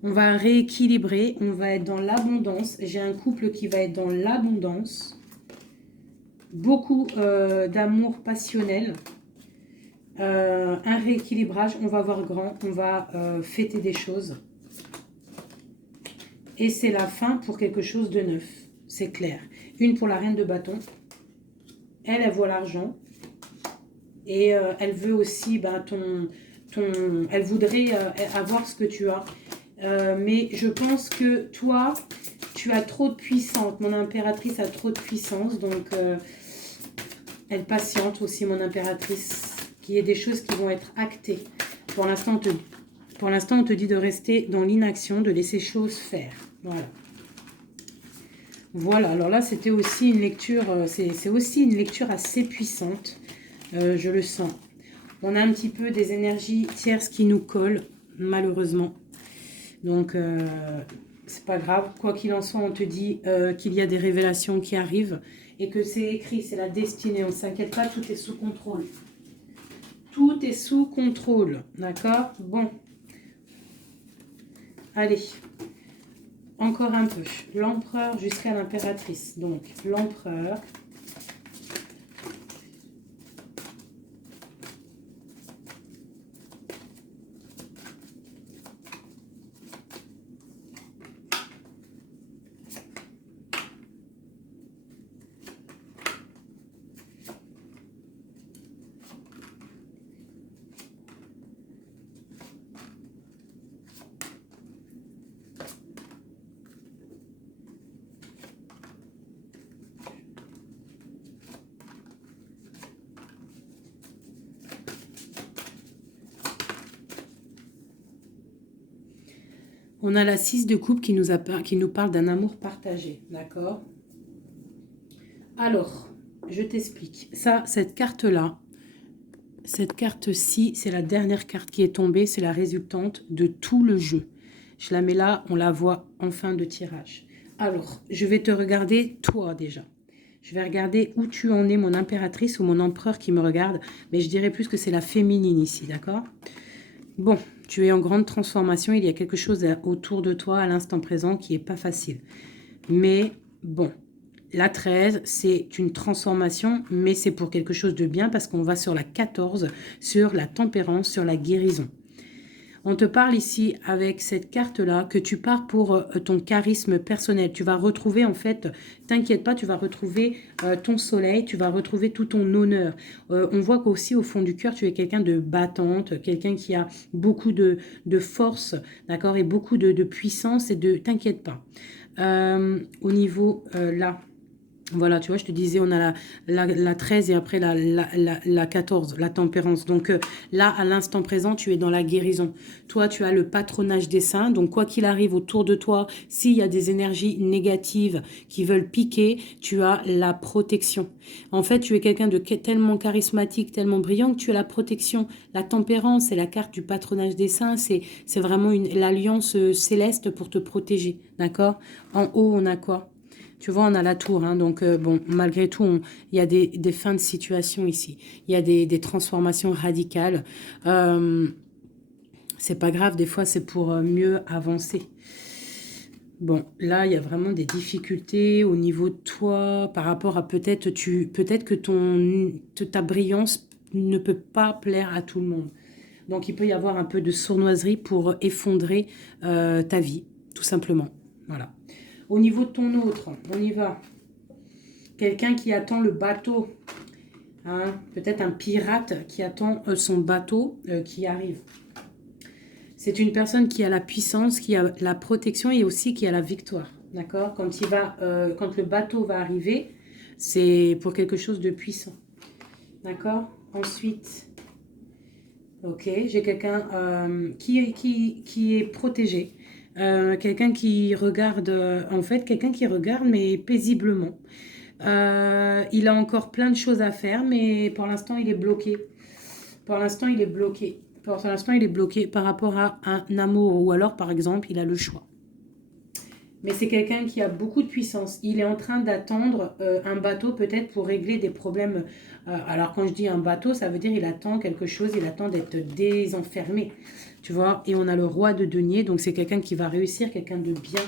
On va rééquilibrer. On va être dans l'abondance. J'ai un couple qui va être dans l'abondance. Beaucoup d'amour passionnel. Un rééquilibrage. On va voir grand. On va fêter des choses. Et c'est la fin pour quelque chose de neuf. C'est clair. Une pour la reine de bâton. Elle voit l'argent. Et elle veut aussi, elle voudrait avoir ce que tu as. Mais je pense que toi, tu as trop de puissance. Mon impératrice a trop de puissance. Donc, elle patiente aussi, mon impératrice. Qu'il y ait des choses qui vont être actées. Pour l'instant, on te dit de rester dans l'inaction, de laisser choses faire. Voilà. Voilà, alors là, c'était aussi une lecture, c'est aussi une lecture assez puissante. Je le sens. On a un petit peu des énergies tierces qui nous collent, malheureusement. Donc, c'est pas grave. Quoi qu'il en soit, on te dit qu'il y a des révélations qui arrivent et que c'est écrit, c'est la destinée. On ne s'inquiète pas, tout est sous contrôle. Tout est sous contrôle, d'accord? Bon. Allez. Encore un peu. L'empereur jusqu'à l'impératrice. Donc, l'empereur. On a la 6 de coupe qui nous parle d'un amour partagé, d'accord? Alors, je t'explique. Ça, cette carte-là, cette carte-ci, c'est la dernière carte qui est tombée, c'est la résultante de tout le jeu. Je la mets là, on la voit en fin de tirage. Alors, je vais te regarder toi déjà. Je vais regarder où tu en es, mon impératrice ou mon empereur qui me regarde, mais je dirais plus que c'est la féminine ici, d'accord? Bon, tu es en grande transformation, il y a quelque chose autour de toi à l'instant présent qui n'est pas facile. Mais bon, la 13, c'est une transformation, mais c'est pour quelque chose de bien parce qu'on va sur la 14, sur la tempérance, sur la guérison. On te parle ici avec cette carte-là que tu pars pour ton charisme personnel. Tu vas retrouver en fait, t'inquiète pas, tu vas retrouver ton soleil, tu vas retrouver tout ton honneur. On voit qu'aussi au fond du cœur, tu es quelqu'un de battante, quelqu'un qui a beaucoup de force, d'accord, et beaucoup de puissance et de... T'inquiète pas. Au niveau là... Voilà, tu vois, je te disais, on a la 13 et après la 14, la tempérance. Donc là, à l'instant présent, tu es dans la guérison. Toi, tu as le patronage des saints. Donc, quoi qu'il arrive autour de toi, s'il y a des énergies négatives qui veulent piquer, tu as la protection. En fait, tu es quelqu'un de tellement charismatique, tellement brillant que tu as la protection. La tempérance, c'est la carte du patronage des saints. C'est vraiment l'alliance céleste pour te protéger. D'accord? En haut, on a quoi? Tu vois, on a la tour, hein, donc bon, malgré tout, il y a des fins de situation ici. Il y a des transformations radicales. C'est pas grave, des fois, c'est pour mieux avancer. Bon, là, il y a vraiment des difficultés au niveau de toi, par rapport à peut-être que ta brillance ne peut pas plaire à tout le monde. Donc, il peut y avoir un peu de sournoiserie pour effondrer ta vie, tout simplement. Voilà. Au niveau de ton autre, on y va. Quelqu'un qui attend le bateau. Hein, peut-être un pirate qui attend son bateau qui arrive. C'est une personne qui a la puissance, qui a la protection et aussi qui a la victoire. D'accord? Quand le bateau va arriver, c'est pour quelque chose de puissant. D'accord? Ensuite, ok, j'ai quelqu'un qui est protégé. Quelqu'un qui regarde, quelqu'un qui regarde, mais paisiblement. Il a encore plein de choses à faire, mais pour l'instant, il est bloqué. Pour l'instant, il est bloqué. Pour l'instant, il est bloqué par rapport à un amour, ou alors, par exemple, il a le choix. Mais c'est quelqu'un qui a beaucoup de puissance. Il est en train d'attendre un bateau peut-être pour régler des problèmes. Alors quand je dis un bateau, ça veut dire il attend quelque chose, il attend d'être désenfermé. Tu vois, et on a le roi de denier, donc c'est quelqu'un qui va réussir, quelqu'un de bien,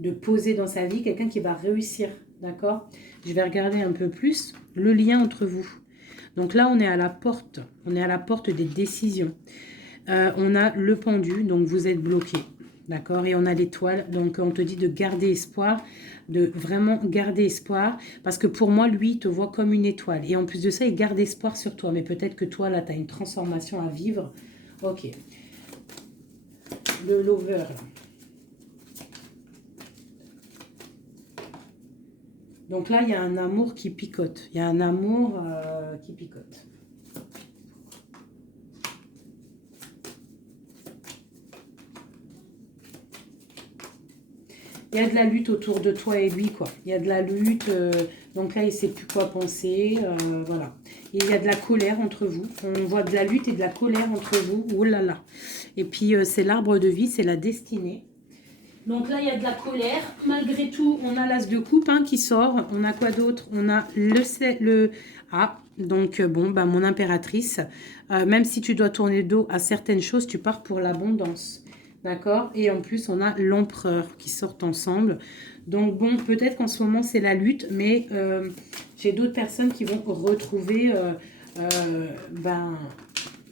de posé dans sa vie, quelqu'un qui va réussir, d'accord? Je vais regarder un peu plus le lien entre vous. Donc là, on est à la porte des décisions. On a le pendu, donc vous êtes bloqué. D'accord? Et on a l'étoile, donc on te dit de garder espoir, de vraiment garder espoir, parce que pour moi, lui, il te voit comme une étoile. Et en plus de ça, il garde espoir sur toi. Mais peut-être que toi, là, tu as une transformation à vivre. Ok. Le lover, là. Donc là, il y a un amour qui picote. Il y a un amour qui picote. Il y a de la lutte autour de toi et lui, quoi. Il y a de la lutte, donc là, il ne sait plus quoi penser, voilà. Et il y a de la colère entre vous. On voit de la lutte et de la colère entre vous. Oh là là. Et puis, c'est l'arbre de vie, c'est la destinée. Donc là, il y a de la colère. Malgré tout, on a l'as de coupe hein, qui sort. On a quoi d'autre? On a le... Ah, donc bon, bah, mon impératrice. Même si tu dois tourner le dos à certaines choses, tu pars pour l'abondance. D'accord? Et en plus, on a l'empereur qui sortent ensemble. Donc bon, peut-être qu'en ce moment, c'est la lutte, mais j'ai d'autres personnes qui vont retrouver ben,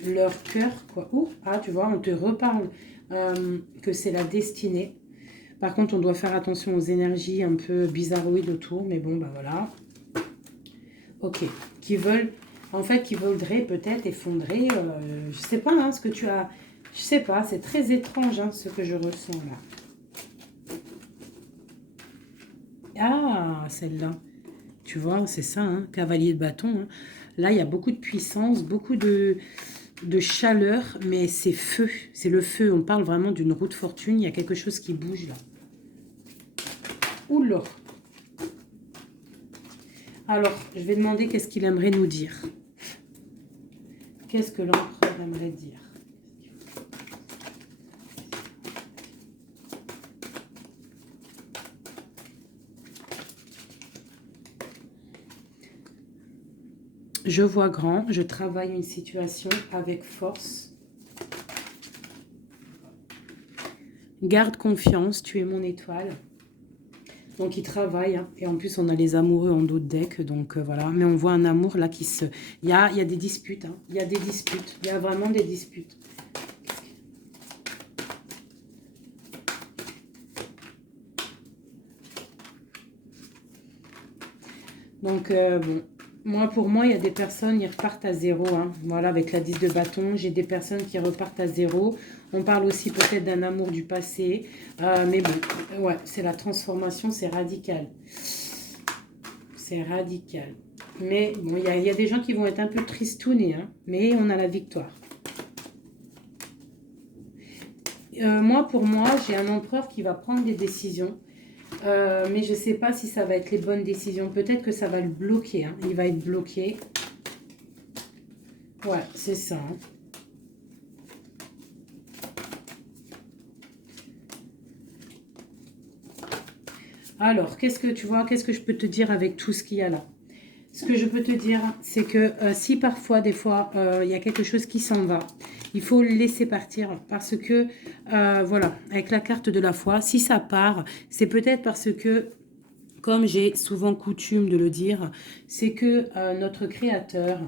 leur cœur, quoi. Ouh, ah, tu vois, on te reparle que c'est la destinée. Par contre, on doit faire attention aux énergies un peu bizarroïdes autour, mais bon, bah voilà. Ok, qui veulent, en fait, qui voudraient peut-être effondrer, je sais pas, hein, ce que tu as, je sais pas, c'est très étrange, hein, ce que je ressens là. Ah, celle-là, tu vois, c'est ça, hein, cavalier de bâton. Hein. Là, il y a beaucoup de puissance, beaucoup de chaleur, mais c'est feu, c'est le feu. On parle vraiment d'une roue de fortune, il y a quelque chose qui bouge là. Oula. Alors, je vais demander qu'est-ce qu'il aimerait nous dire. Qu'est-ce que l'empereur aimerait dire? Je vois grand, je travaille une situation avec force. Garde confiance, tu es mon étoile. Donc, il travaille. Hein. Et en plus, on a les amoureux en dos de deck. Donc, voilà. Mais on voit un amour là qui se... Il y a des disputes. Hein. Il y a des disputes. Il y a vraiment des disputes. Donc, bon... pour moi, il y a des personnes qui repartent à zéro. Hein. Voilà, avec la 10 de bâton, j'ai des personnes qui repartent à zéro. On parle aussi peut-être d'un amour du passé. Mais bon, ouais, c'est la transformation, c'est radical. C'est radical. Mais bon, il y a des gens qui vont être un peu tristounés, hein, mais on a la victoire. Pour moi, j'ai un empereur qui va prendre des décisions. Mais je ne sais pas si ça va être les bonnes décisions. Peut-être que ça va le bloquer. Hein. Il va être bloqué. Ouais, c'est ça. Hein. Alors, qu'est-ce que tu vois? Qu'est-ce que je peux te dire avec tout ce qu'il y a là? Ce que je peux te dire, c'est que si parfois, des fois, il y a quelque chose qui s'en va, il faut le laisser partir parce que, voilà, avec la carte de la foi, si ça part, c'est peut-être parce que, comme j'ai souvent coutume de le dire, c'est que notre Créateur,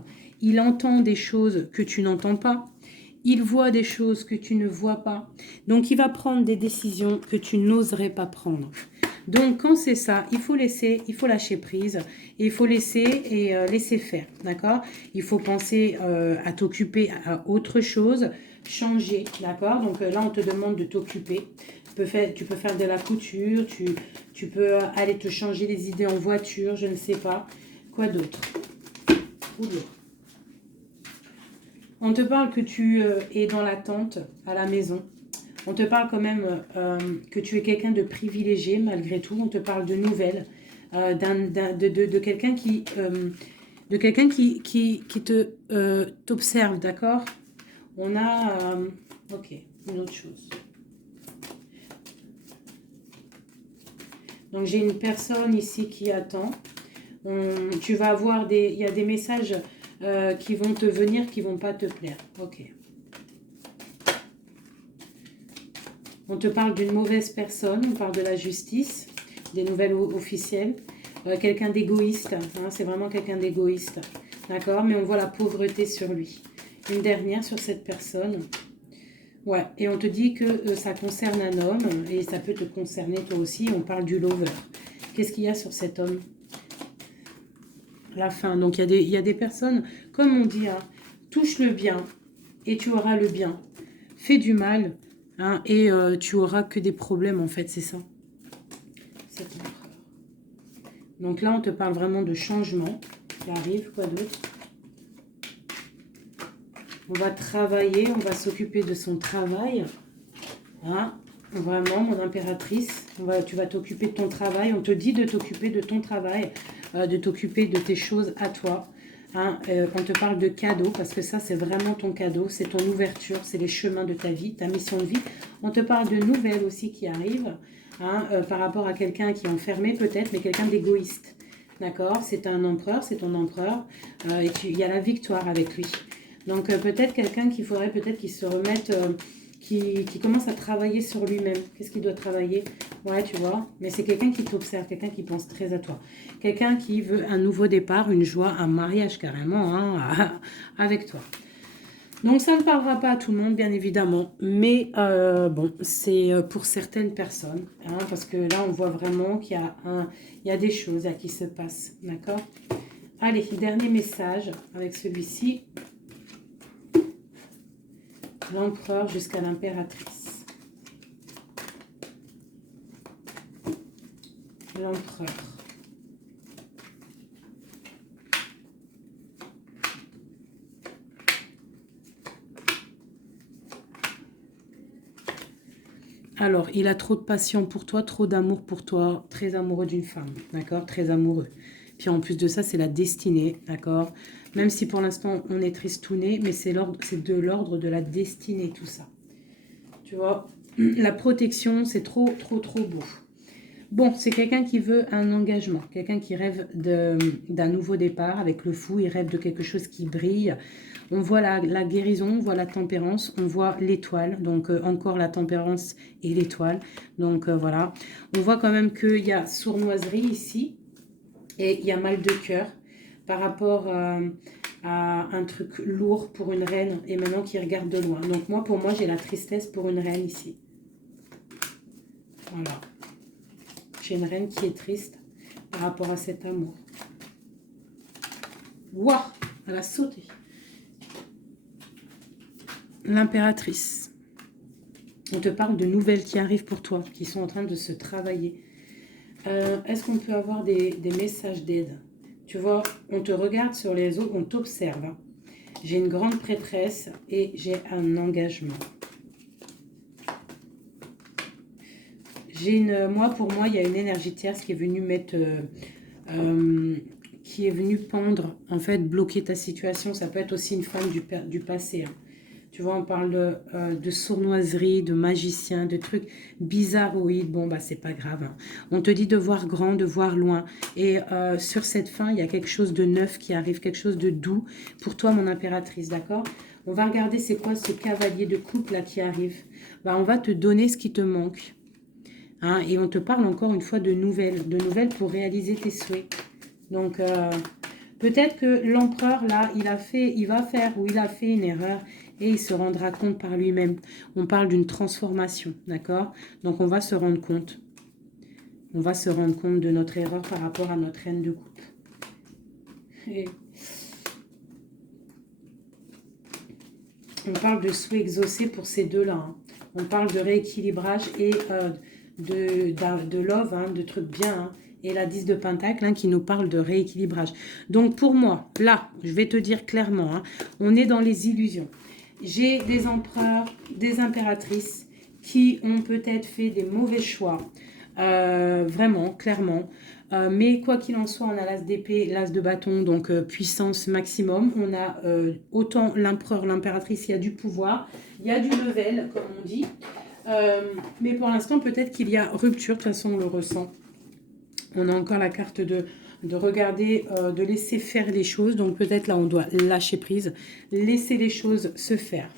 il entend des choses que tu n'entends pas, il voit des choses que tu ne vois pas, donc il va prendre des décisions que tu n'oserais pas prendre. Donc, quand c'est ça, il faut laisser, il faut lâcher prise, et il faut laisser et laisser faire, d'accord? Il faut penser à t'occuper à autre chose, changer, d'accord? Donc là, on te demande de t'occuper. Tu peux faire de la couture, tu peux aller te changer les idées en voiture, je ne sais pas. Quoi d'autre? On te parle que tu es dans l'attente à la maison. On te parle quand même que tu es quelqu'un de privilégié malgré tout. On te parle de nouvelles, de quelqu'un qui, t'observe, d'accord? On a, ok, une autre chose. Donc j'ai une personne ici qui attend. Tu vas avoir il y a des messages qui vont te venir, qui vont pas te plaire. Ok. On te parle d'une mauvaise personne, on parle de la justice, des nouvelles officielles. Quelqu'un d'égoïste, hein, c'est vraiment quelqu'un d'égoïste. D'accord? Mais on voit la pauvreté sur lui. Une dernière sur cette personne. Ouais, et on te dit que ça concerne un homme, et ça peut te concerner toi aussi, on parle du lover. Qu'est-ce qu'il y a sur cet homme? La fin. Donc il y a des personnes, comme on dit, hein, touche le bien, et tu auras le bien. Fais du mal, hein, et tu auras que des problèmes, en fait, c'est ça. Cet empereur. Donc là, on te parle vraiment de changement qui arrive. Quoi d'autre? On va travailler, on va s'occuper de son travail. Hein? Vraiment, mon impératrice, tu vas t'occuper de ton travail. On te dit de t'occuper de ton travail, de t'occuper de tes choses à toi. Hein? On te parle de cadeau, parce que ça, c'est vraiment ton cadeau. C'est ton ouverture, c'est les chemins de ta vie, ta mission de vie. On te parle de nouvelles aussi qui arrivent, hein, par rapport à quelqu'un qui est enfermé peut-être, mais quelqu'un d'égoïste. D'accord? C'est un empereur, c'est ton empereur. Et il y a la victoire avec lui. Donc, peut-être quelqu'un qu'il faudrait peut-être qu'il se remette... Qui commence à travailler sur lui-même. Qu'est-ce qu'il doit travailler? Ouais, tu vois. Mais c'est quelqu'un qui t'observe, quelqu'un qui pense très à toi. Quelqu'un qui veut un nouveau départ, une joie, un mariage carrément, hein, avec toi. Donc, ça ne parlera pas à tout le monde, bien évidemment. Mais bon, c'est pour certaines personnes. Hein, parce que là, on voit vraiment qu'il y a des choses qui se passent. D'accord? Allez, dernier message avec celui-ci. L'empereur jusqu'à l'impératrice. L'empereur. Alors, il a trop de passion pour toi, trop d'amour pour toi, très amoureux d'une femme, d'accord? Très amoureux. Puis en plus de ça, c'est la destinée, d'accord? Même si pour l'instant, on est tristouné, mais c'est de l'ordre de la destinée, tout ça. Tu vois, la protection, c'est trop, trop, trop beau. Bon, c'est quelqu'un qui veut un engagement, quelqu'un qui rêve d'un nouveau départ avec le fou, il rêve de quelque chose qui brille. On voit la guérison, on voit la tempérance, on voit l'étoile, donc encore la tempérance et l'étoile. Donc voilà, on voit quand même qu'il y a sournoiserie ici et il y a mal de cœur par rapport à un truc lourd pour une reine et maintenant qui regarde de loin. Donc moi, pour moi, j'ai la tristesse pour une reine ici. Voilà. J'ai une reine qui est triste par rapport à cet amour. Waouh, elle a sauté. L'impératrice. On te parle de nouvelles qui arrivent pour toi, qui sont en train de se travailler. Est-ce qu'on peut avoir des messages d'aide? Tu vois, on te regarde sur les eaux, on t'observe. Hein. J'ai une grande prêtresse et j'ai un engagement. Pour moi, il y a une énergie tierce qui est venue mettre... qui est venue pendre, en fait, bloquer ta situation. Ça peut être aussi une femme du passé. Hein. Tu vois, on parle de sournoiserie, de magicien, de trucs bizarroïdes. Bon, bah, c'est pas grave. Hein. On te dit de voir grand, de voir loin. Et sur cette fin, il y a quelque chose de neuf qui arrive, quelque chose de doux pour toi, mon impératrice, d'accord? On va regarder c'est quoi ce cavalier de coupe là qui arrive. Bah, on va te donner ce qui te manque. Hein, et on te parle encore une fois de nouvelles pour réaliser tes souhaits. Donc, peut-être que l'empereur, là, il a fait une erreur et il se rendra compte par lui-même. On parle d'une transformation, d'accord? Donc, on va se rendre compte. On va se rendre compte de notre erreur par rapport à notre reine de coupe. Et on parle de souhaits exaucés pour ces deux-là. Hein. On parle de rééquilibrage et de love, hein, de trucs bien. Hein. Et la 10 de Pentacle hein, qui nous parle de rééquilibrage. Donc pour moi, là, je vais te dire clairement, hein, on est dans les illusions. J'ai des empereurs, des impératrices qui ont peut-être fait des mauvais choix. Vraiment, clairement. Mais quoi qu'il en soit, on a l'as d'épée, l'as de bâton, donc puissance maximum. On a autant l'empereur, l'impératrice, il y a du pouvoir, il y a du level, comme on dit. Mais pour l'instant, peut-être qu'il y a rupture, de toute façon, on le ressent. On a encore la carte de regarder, de laisser faire les choses. Donc peut-être là, on doit lâcher prise, laisser les choses se faire.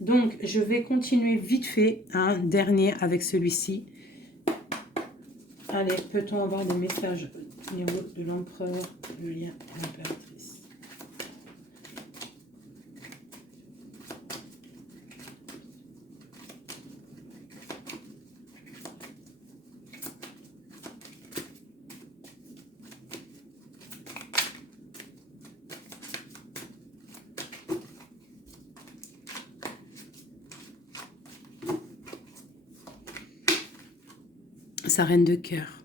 Donc, je vais continuer vite fait, un dernier avec celui-ci. Allez, peut-on avoir des messages au niveau de l'empereur, le lien et l'impératrice? Sa reine de cœur.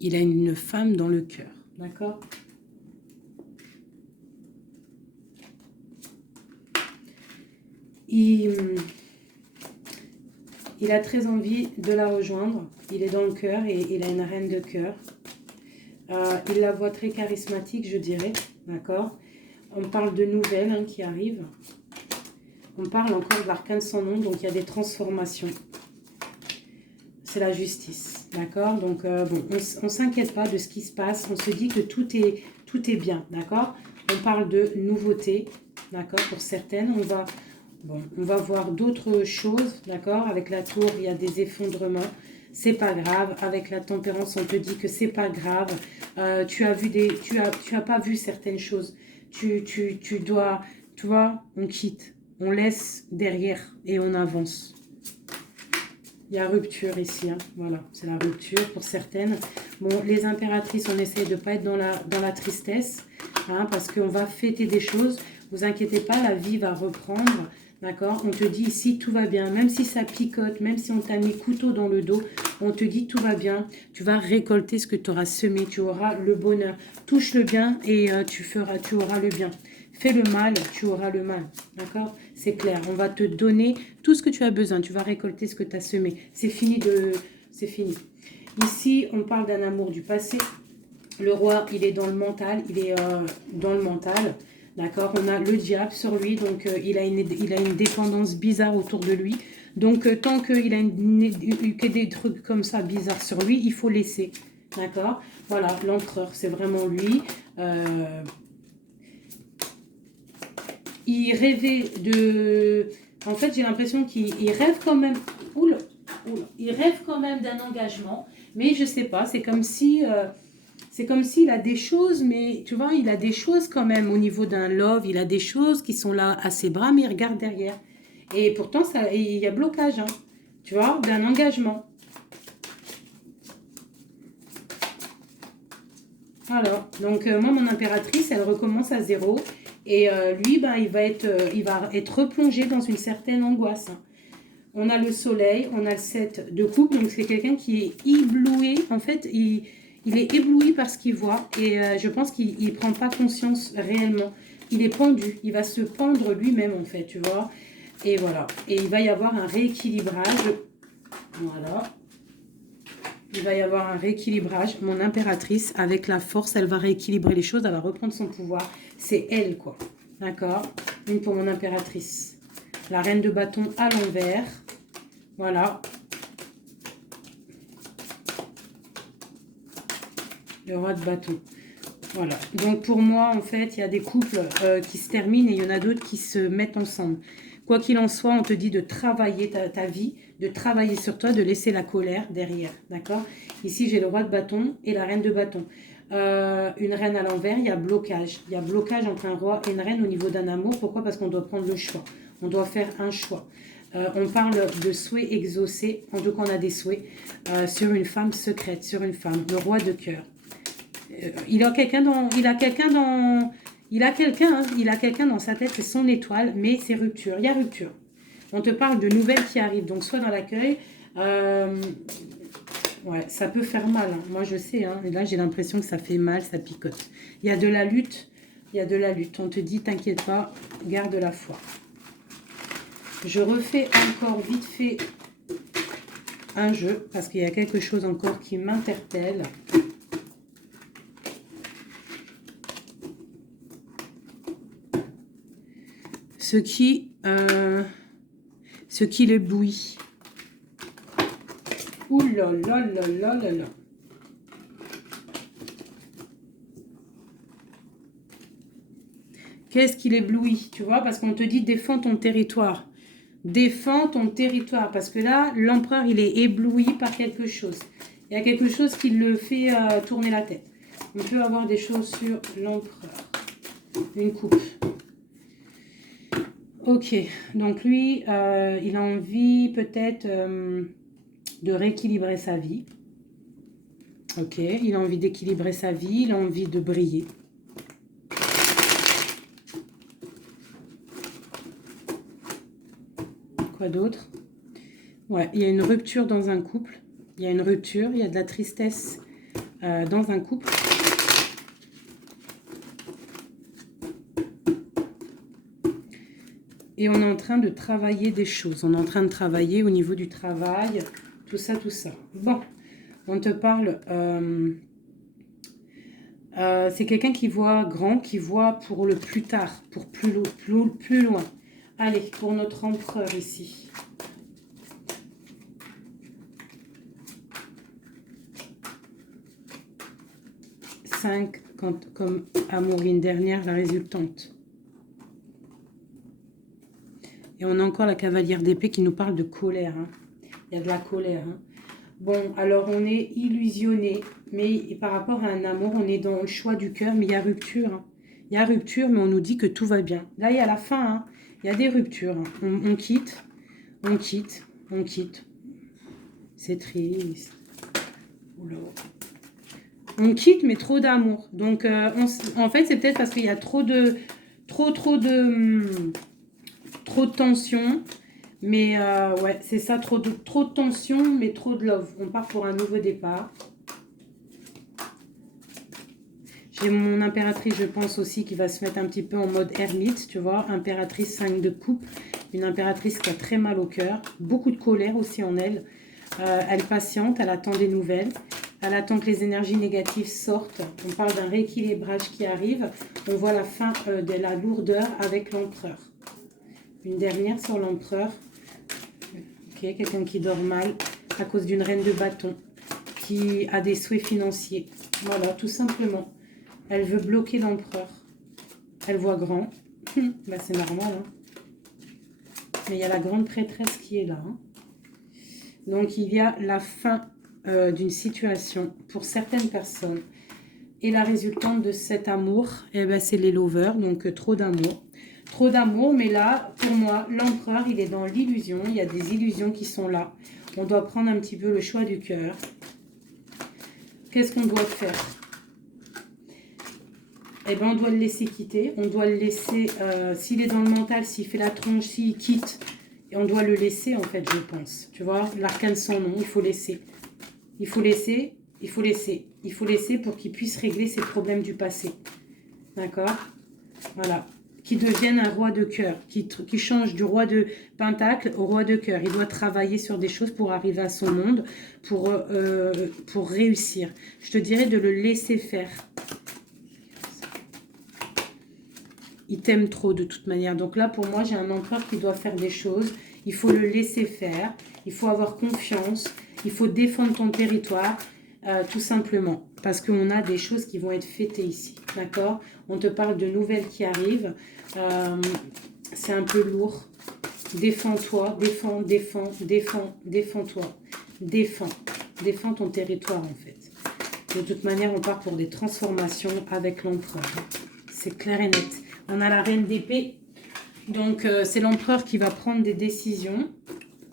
Il a une femme dans le cœur. d'accord? Il a très envie de la rejoindre. Il est dans le cœur et il a une reine de cœur. Il la voit très charismatique, je dirais. D'accord? On parle de nouvelles hein, qui arrivent. On parle encore de l'arcane sans nom, donc il y a des transformations. C'est la justice. D'accord? Donc, bon, on ne s'inquiète pas de ce qui se passe. On se dit que tout est bien. D'accord? On parle de nouveautés. D'accord? Pour certaines, on va voir d'autres choses, d'accord? Avec la tour, il y a des effondrements, c'est pas grave. Avec la tempérance, on te dit que c'est pas grave. Tu as pas vu certaines choses. Tu dois, tu vois, on quitte, on laisse derrière et on avance. Il y a rupture ici, hein. Voilà, c'est la rupture pour certaines. Bon, les impératrices, on essaie de ne pas être dans la tristesse, hein, parce qu'on va fêter des choses. Vous inquiétez pas, la vie va reprendre. D'accord? On te dit ici, tout va bien. Même si ça picote, même si on t'a mis couteau dans le dos, on te dit tout va bien. Tu vas récolter ce que tu auras semé. Tu auras le bonheur. Touche le bien et tu auras le bien. Fais le mal, tu auras le mal. D'accord? C'est clair. On va te donner tout ce que tu as besoin. Tu vas récolter ce que tu as semé. C'est fini c'est fini. Ici, on parle d'un amour du passé. Le roi, il est dans le mental. Il est dans le mental. D'accord, on a le diable sur lui, donc il a une dépendance bizarre autour de lui. Donc tant qu'il a que des trucs comme ça bizarres sur lui, il faut laisser. D'accord, voilà, l'empereur, c'est vraiment lui. Il rêvait de... En fait, j'ai l'impression qu'il rêve quand même... Oula, il rêve quand même d'un engagement, mais je sais pas, c'est comme si... c'est comme s'il a des choses, mais tu vois, il a des choses quand même au niveau d'un love. Il a des choses qui sont là à ses bras, mais il regarde derrière. Et pourtant, il y a blocage, hein, tu vois, d'un engagement. Voilà. Donc, moi, mon impératrice, elle recommence à zéro. Et lui, ben, il va être replongé dans une certaine angoisse. Hein. On a le soleil, on a le 7 de coupe. Donc, c'est quelqu'un qui est ébloui. En fait, il est ébloui par ce qu'il voit et je pense qu'il ne prend pas conscience réellement. Il est pendu, il va se pendre lui-même en fait, tu vois. Et voilà, et il va y avoir un rééquilibrage. Voilà. Il va y avoir un rééquilibrage. Mon impératrice, avec la force, elle va rééquilibrer les choses, elle va reprendre son pouvoir. C'est elle, quoi. D'accord? Une pour mon impératrice. La reine de bâton à l'envers. Voilà. Le roi de bâton. Voilà. Donc, pour moi, en fait, il y a des couples qui se terminent et il y en a d'autres qui se mettent ensemble. Quoi qu'il en soit, on te dit de travailler ta vie, de travailler sur toi, de laisser la colère derrière. D'accord? Ici, j'ai le roi de bâton et la reine de bâton. Une reine à l'envers, il y a blocage. Il y a blocage entre un roi et une reine au niveau d'un amour. Pourquoi? Parce qu'on doit prendre le choix. On doit faire un choix. On parle de souhaits exaucés. En tout cas, on a des souhaits sur une femme secrète, sur une femme. Le roi de cœur. Il a quelqu'un dans sa tête, c'est son étoile, mais c'est rupture. Il y a rupture. On te parle de nouvelles qui arrivent, donc soit dans l'accueil, ouais, ça peut faire mal. Hein. Moi, je sais, hein, et là, j'ai l'impression que ça fait mal, ça picote. Il y a de la lutte, On te dit, t'inquiète pas, garde la foi. Je refais encore vite fait un jeu, parce qu'il y a quelque chose encore qui m'interpelle. Ce qui l'éblouit. Ouh là là là là là là. Qu'est-ce qui l'éblouit, tu vois? Parce qu'on te dit défends ton territoire. Défends ton territoire. Parce que là, l'empereur, il est ébloui par quelque chose. Il y a quelque chose qui le fait tourner la tête. On peut avoir des choses sur l'empereur. Une coupe. Ok, donc lui, il a envie peut-être de rééquilibrer sa vie. Ok, il a envie d'équilibrer sa vie, il a envie de briller. Quoi d'autre? Ouais, il y a une rupture dans un couple. Il y a une rupture, il y a de la tristesse dans un couple. Et on est en train de travailler des choses. On est en train de travailler au niveau du travail, tout ça, tout ça. Bon, on te parle... c'est quelqu'un qui voit grand, qui voit pour le plus tard, pour plus loin. Allez, pour notre empereur ici. Cinq, comme Amourine dernière, la résultante. Et on a encore la cavalière d'épée qui nous parle de colère. Hein. Il y a de la colère. Hein. Bon, alors on est illusionné, mais par rapport à un amour, on est dans le choix du cœur, mais il y a rupture. Hein. Il y a rupture, mais on nous dit que tout va bien. Là, il y a la fin, hein. Il y a des ruptures. Hein. On quitte, on quitte, on quitte. C'est triste. Oula. On quitte, mais trop d'amour. Donc, en fait, c'est peut-être parce qu'il y a trop de tension. Mais ouais, c'est ça, trop de tension, mais trop de love. On part pour un nouveau départ. J'ai mon impératrice, je pense aussi, qui va se mettre un petit peu en mode ermite, tu vois. Impératrice 5 de coupe. Une impératrice qui a très mal au cœur. Beaucoup de colère aussi en elle. Elle patiente, elle attend des nouvelles. Elle attend que les énergies négatives sortent. On parle d'un rééquilibrage qui arrive. On voit la fin de la lourdeur avec l'empereur. Une dernière sur l'empereur. Ok, quelqu'un qui dort mal à cause d'une reine de bâton. Qui a des souhaits financiers. Voilà, tout simplement. Elle veut bloquer l'empereur. Elle voit grand. Bah, c'est normal. Hein. Mais il y a la grande prêtresse qui est là. Hein. Donc, il y a la fin d'une situation pour certaines personnes. Et la résultante de cet amour, eh ben, c'est les lovers. Donc, trop d'amour. Trop d'amour. Mais là, pour moi, l'empereur, il est dans l'illusion. Il y a des illusions qui sont là. On doit prendre un petit peu le choix du cœur. Qu'est-ce qu'on doit faire? Eh ben, on doit le laisser quitter. On doit le laisser, s'il est dans le mental, s'il fait la tronche, s'il quitte, et on doit le laisser, en fait, je pense. Tu vois, l'arcane sans nom, il faut laisser. Il faut laisser, il faut laisser. Il faut laisser pour qu'il puisse régler ses problèmes du passé. D'accord? Voilà. Qu'il devienne un roi de cœur. Qui change du roi de pentacle au roi de cœur. Il doit travailler sur des choses pour arriver à son monde, pour réussir. Je te dirais de le laisser faire. Il t'aime trop de toute manière. Donc là, pour moi, j'ai un empereur qui doit faire des choses. Il faut le laisser faire. Il faut avoir confiance. Il faut défendre ton territoire, tout simplement. Parce qu'on a des choses qui vont être fêtées ici. D'accord? On te parle de nouvelles qui arrivent. C'est un peu lourd. Défends-toi. Défends-toi. Défends ton territoire, en fait. De toute manière, on part pour des transformations avec l'empereur. C'est clair et net. On a la reine d'épée, donc c'est l'empereur qui va prendre des décisions,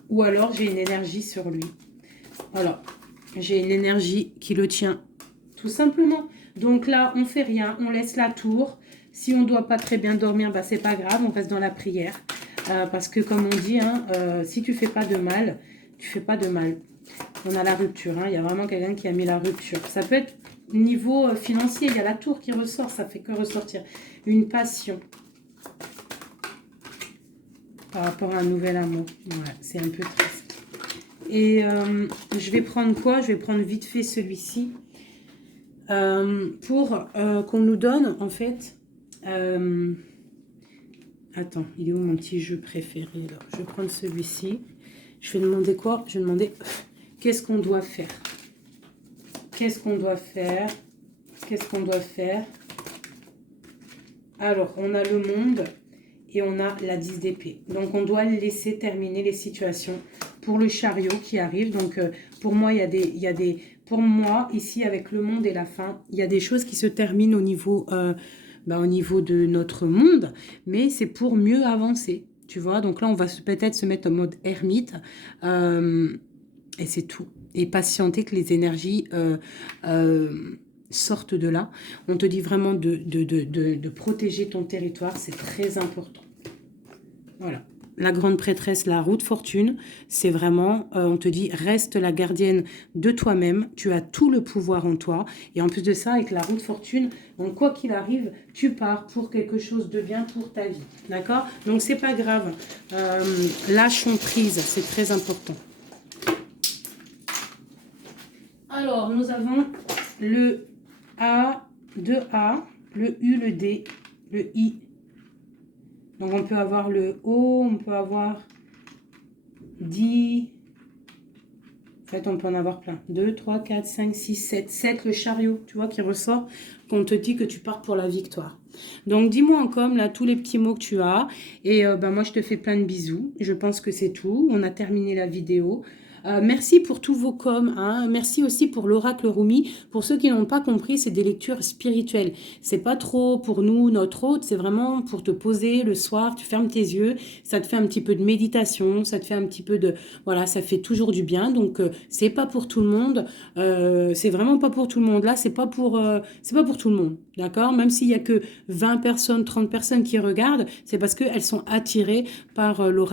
ou alors j'ai une énergie sur lui. Voilà, j'ai une énergie qui le tient, tout simplement. Donc là, on fait rien, on laisse la tour. Si on ne doit pas très bien dormir, bah, c'est pas grave, on reste dans la prière. Parce que comme on dit, hein, si tu fais pas de mal, tu fais pas de mal. On a la rupture, hein, il y a vraiment quelqu'un qui a mis la rupture. Ça peut être niveau financier, il y a la tour qui ressort, ça fait que ressortir. Une passion par rapport à un nouvel amour. Ouais, c'est un peu triste. Et je vais prendre quoi? Je vais prendre vite fait celui-ci. Pour qu'on nous donne, en fait... attends, il est où mon petit jeu préféré là? Je vais prendre celui-ci. Je vais demander quoi? Je vais demander qu'est-ce qu'on doit faire? Qu'est-ce qu'on doit faire? Qu'est-ce qu'on doit faire? Alors, on a le monde et on a la 10 d'épée. Donc, on doit laisser terminer les situations pour le chariot qui arrive. Donc, pour moi, pour moi, ici, avec le monde et la fin, il y a des choses qui se terminent au niveau de notre monde, mais c'est pour mieux avancer. Tu vois, donc là, on va peut-être se mettre en mode ermite et c'est tout. Et patienter que les énergies sortent de là. On te dit vraiment de protéger ton territoire, c'est très important. Voilà. la grande prêtresse, la roue de fortune, c'est vraiment, on te dit, reste la gardienne de toi-même, tu as tout le pouvoir en toi. Et en plus de ça, avec la roue de fortune, donc quoi qu'il arrive, tu pars pour quelque chose de bien pour ta vie. D'accord? Donc c'est pas grave. Lâchons prise, c'est très important. Alors, nous avons le A, 2A, le U, le D, le I. Donc, on peut avoir le O, on peut avoir 10. En fait, on peut en avoir plein. 2, 3, 4, 5, 6, 7. 7, le chariot, tu vois, qui ressort, qu'on te dit que tu pars pour la victoire. Donc, dis-moi en com, là, tous les petits mots que tu as. Et moi, je te fais plein de bisous. Je pense que c'est tout. On a terminé la vidéo. Merci pour tous vos coms. Hein. Merci aussi pour l'oracle Rumi. Pour ceux qui n'ont pas compris, c'est des lectures spirituelles. C'est pas trop pour nous, notre hôte. C'est vraiment pour te poser le soir. Tu fermes tes yeux. Ça te fait un petit peu de méditation. Ça te fait un petit peu de... Voilà, ça fait toujours du bien. Donc, c'est pas pour tout le monde. C'est vraiment pas pour tout le monde. Là, c'est pas pour tout le monde. D'accord? Même s'il y a que 20 personnes, 30 personnes qui regardent, c'est parce qu'elles sont attirées par l'oracle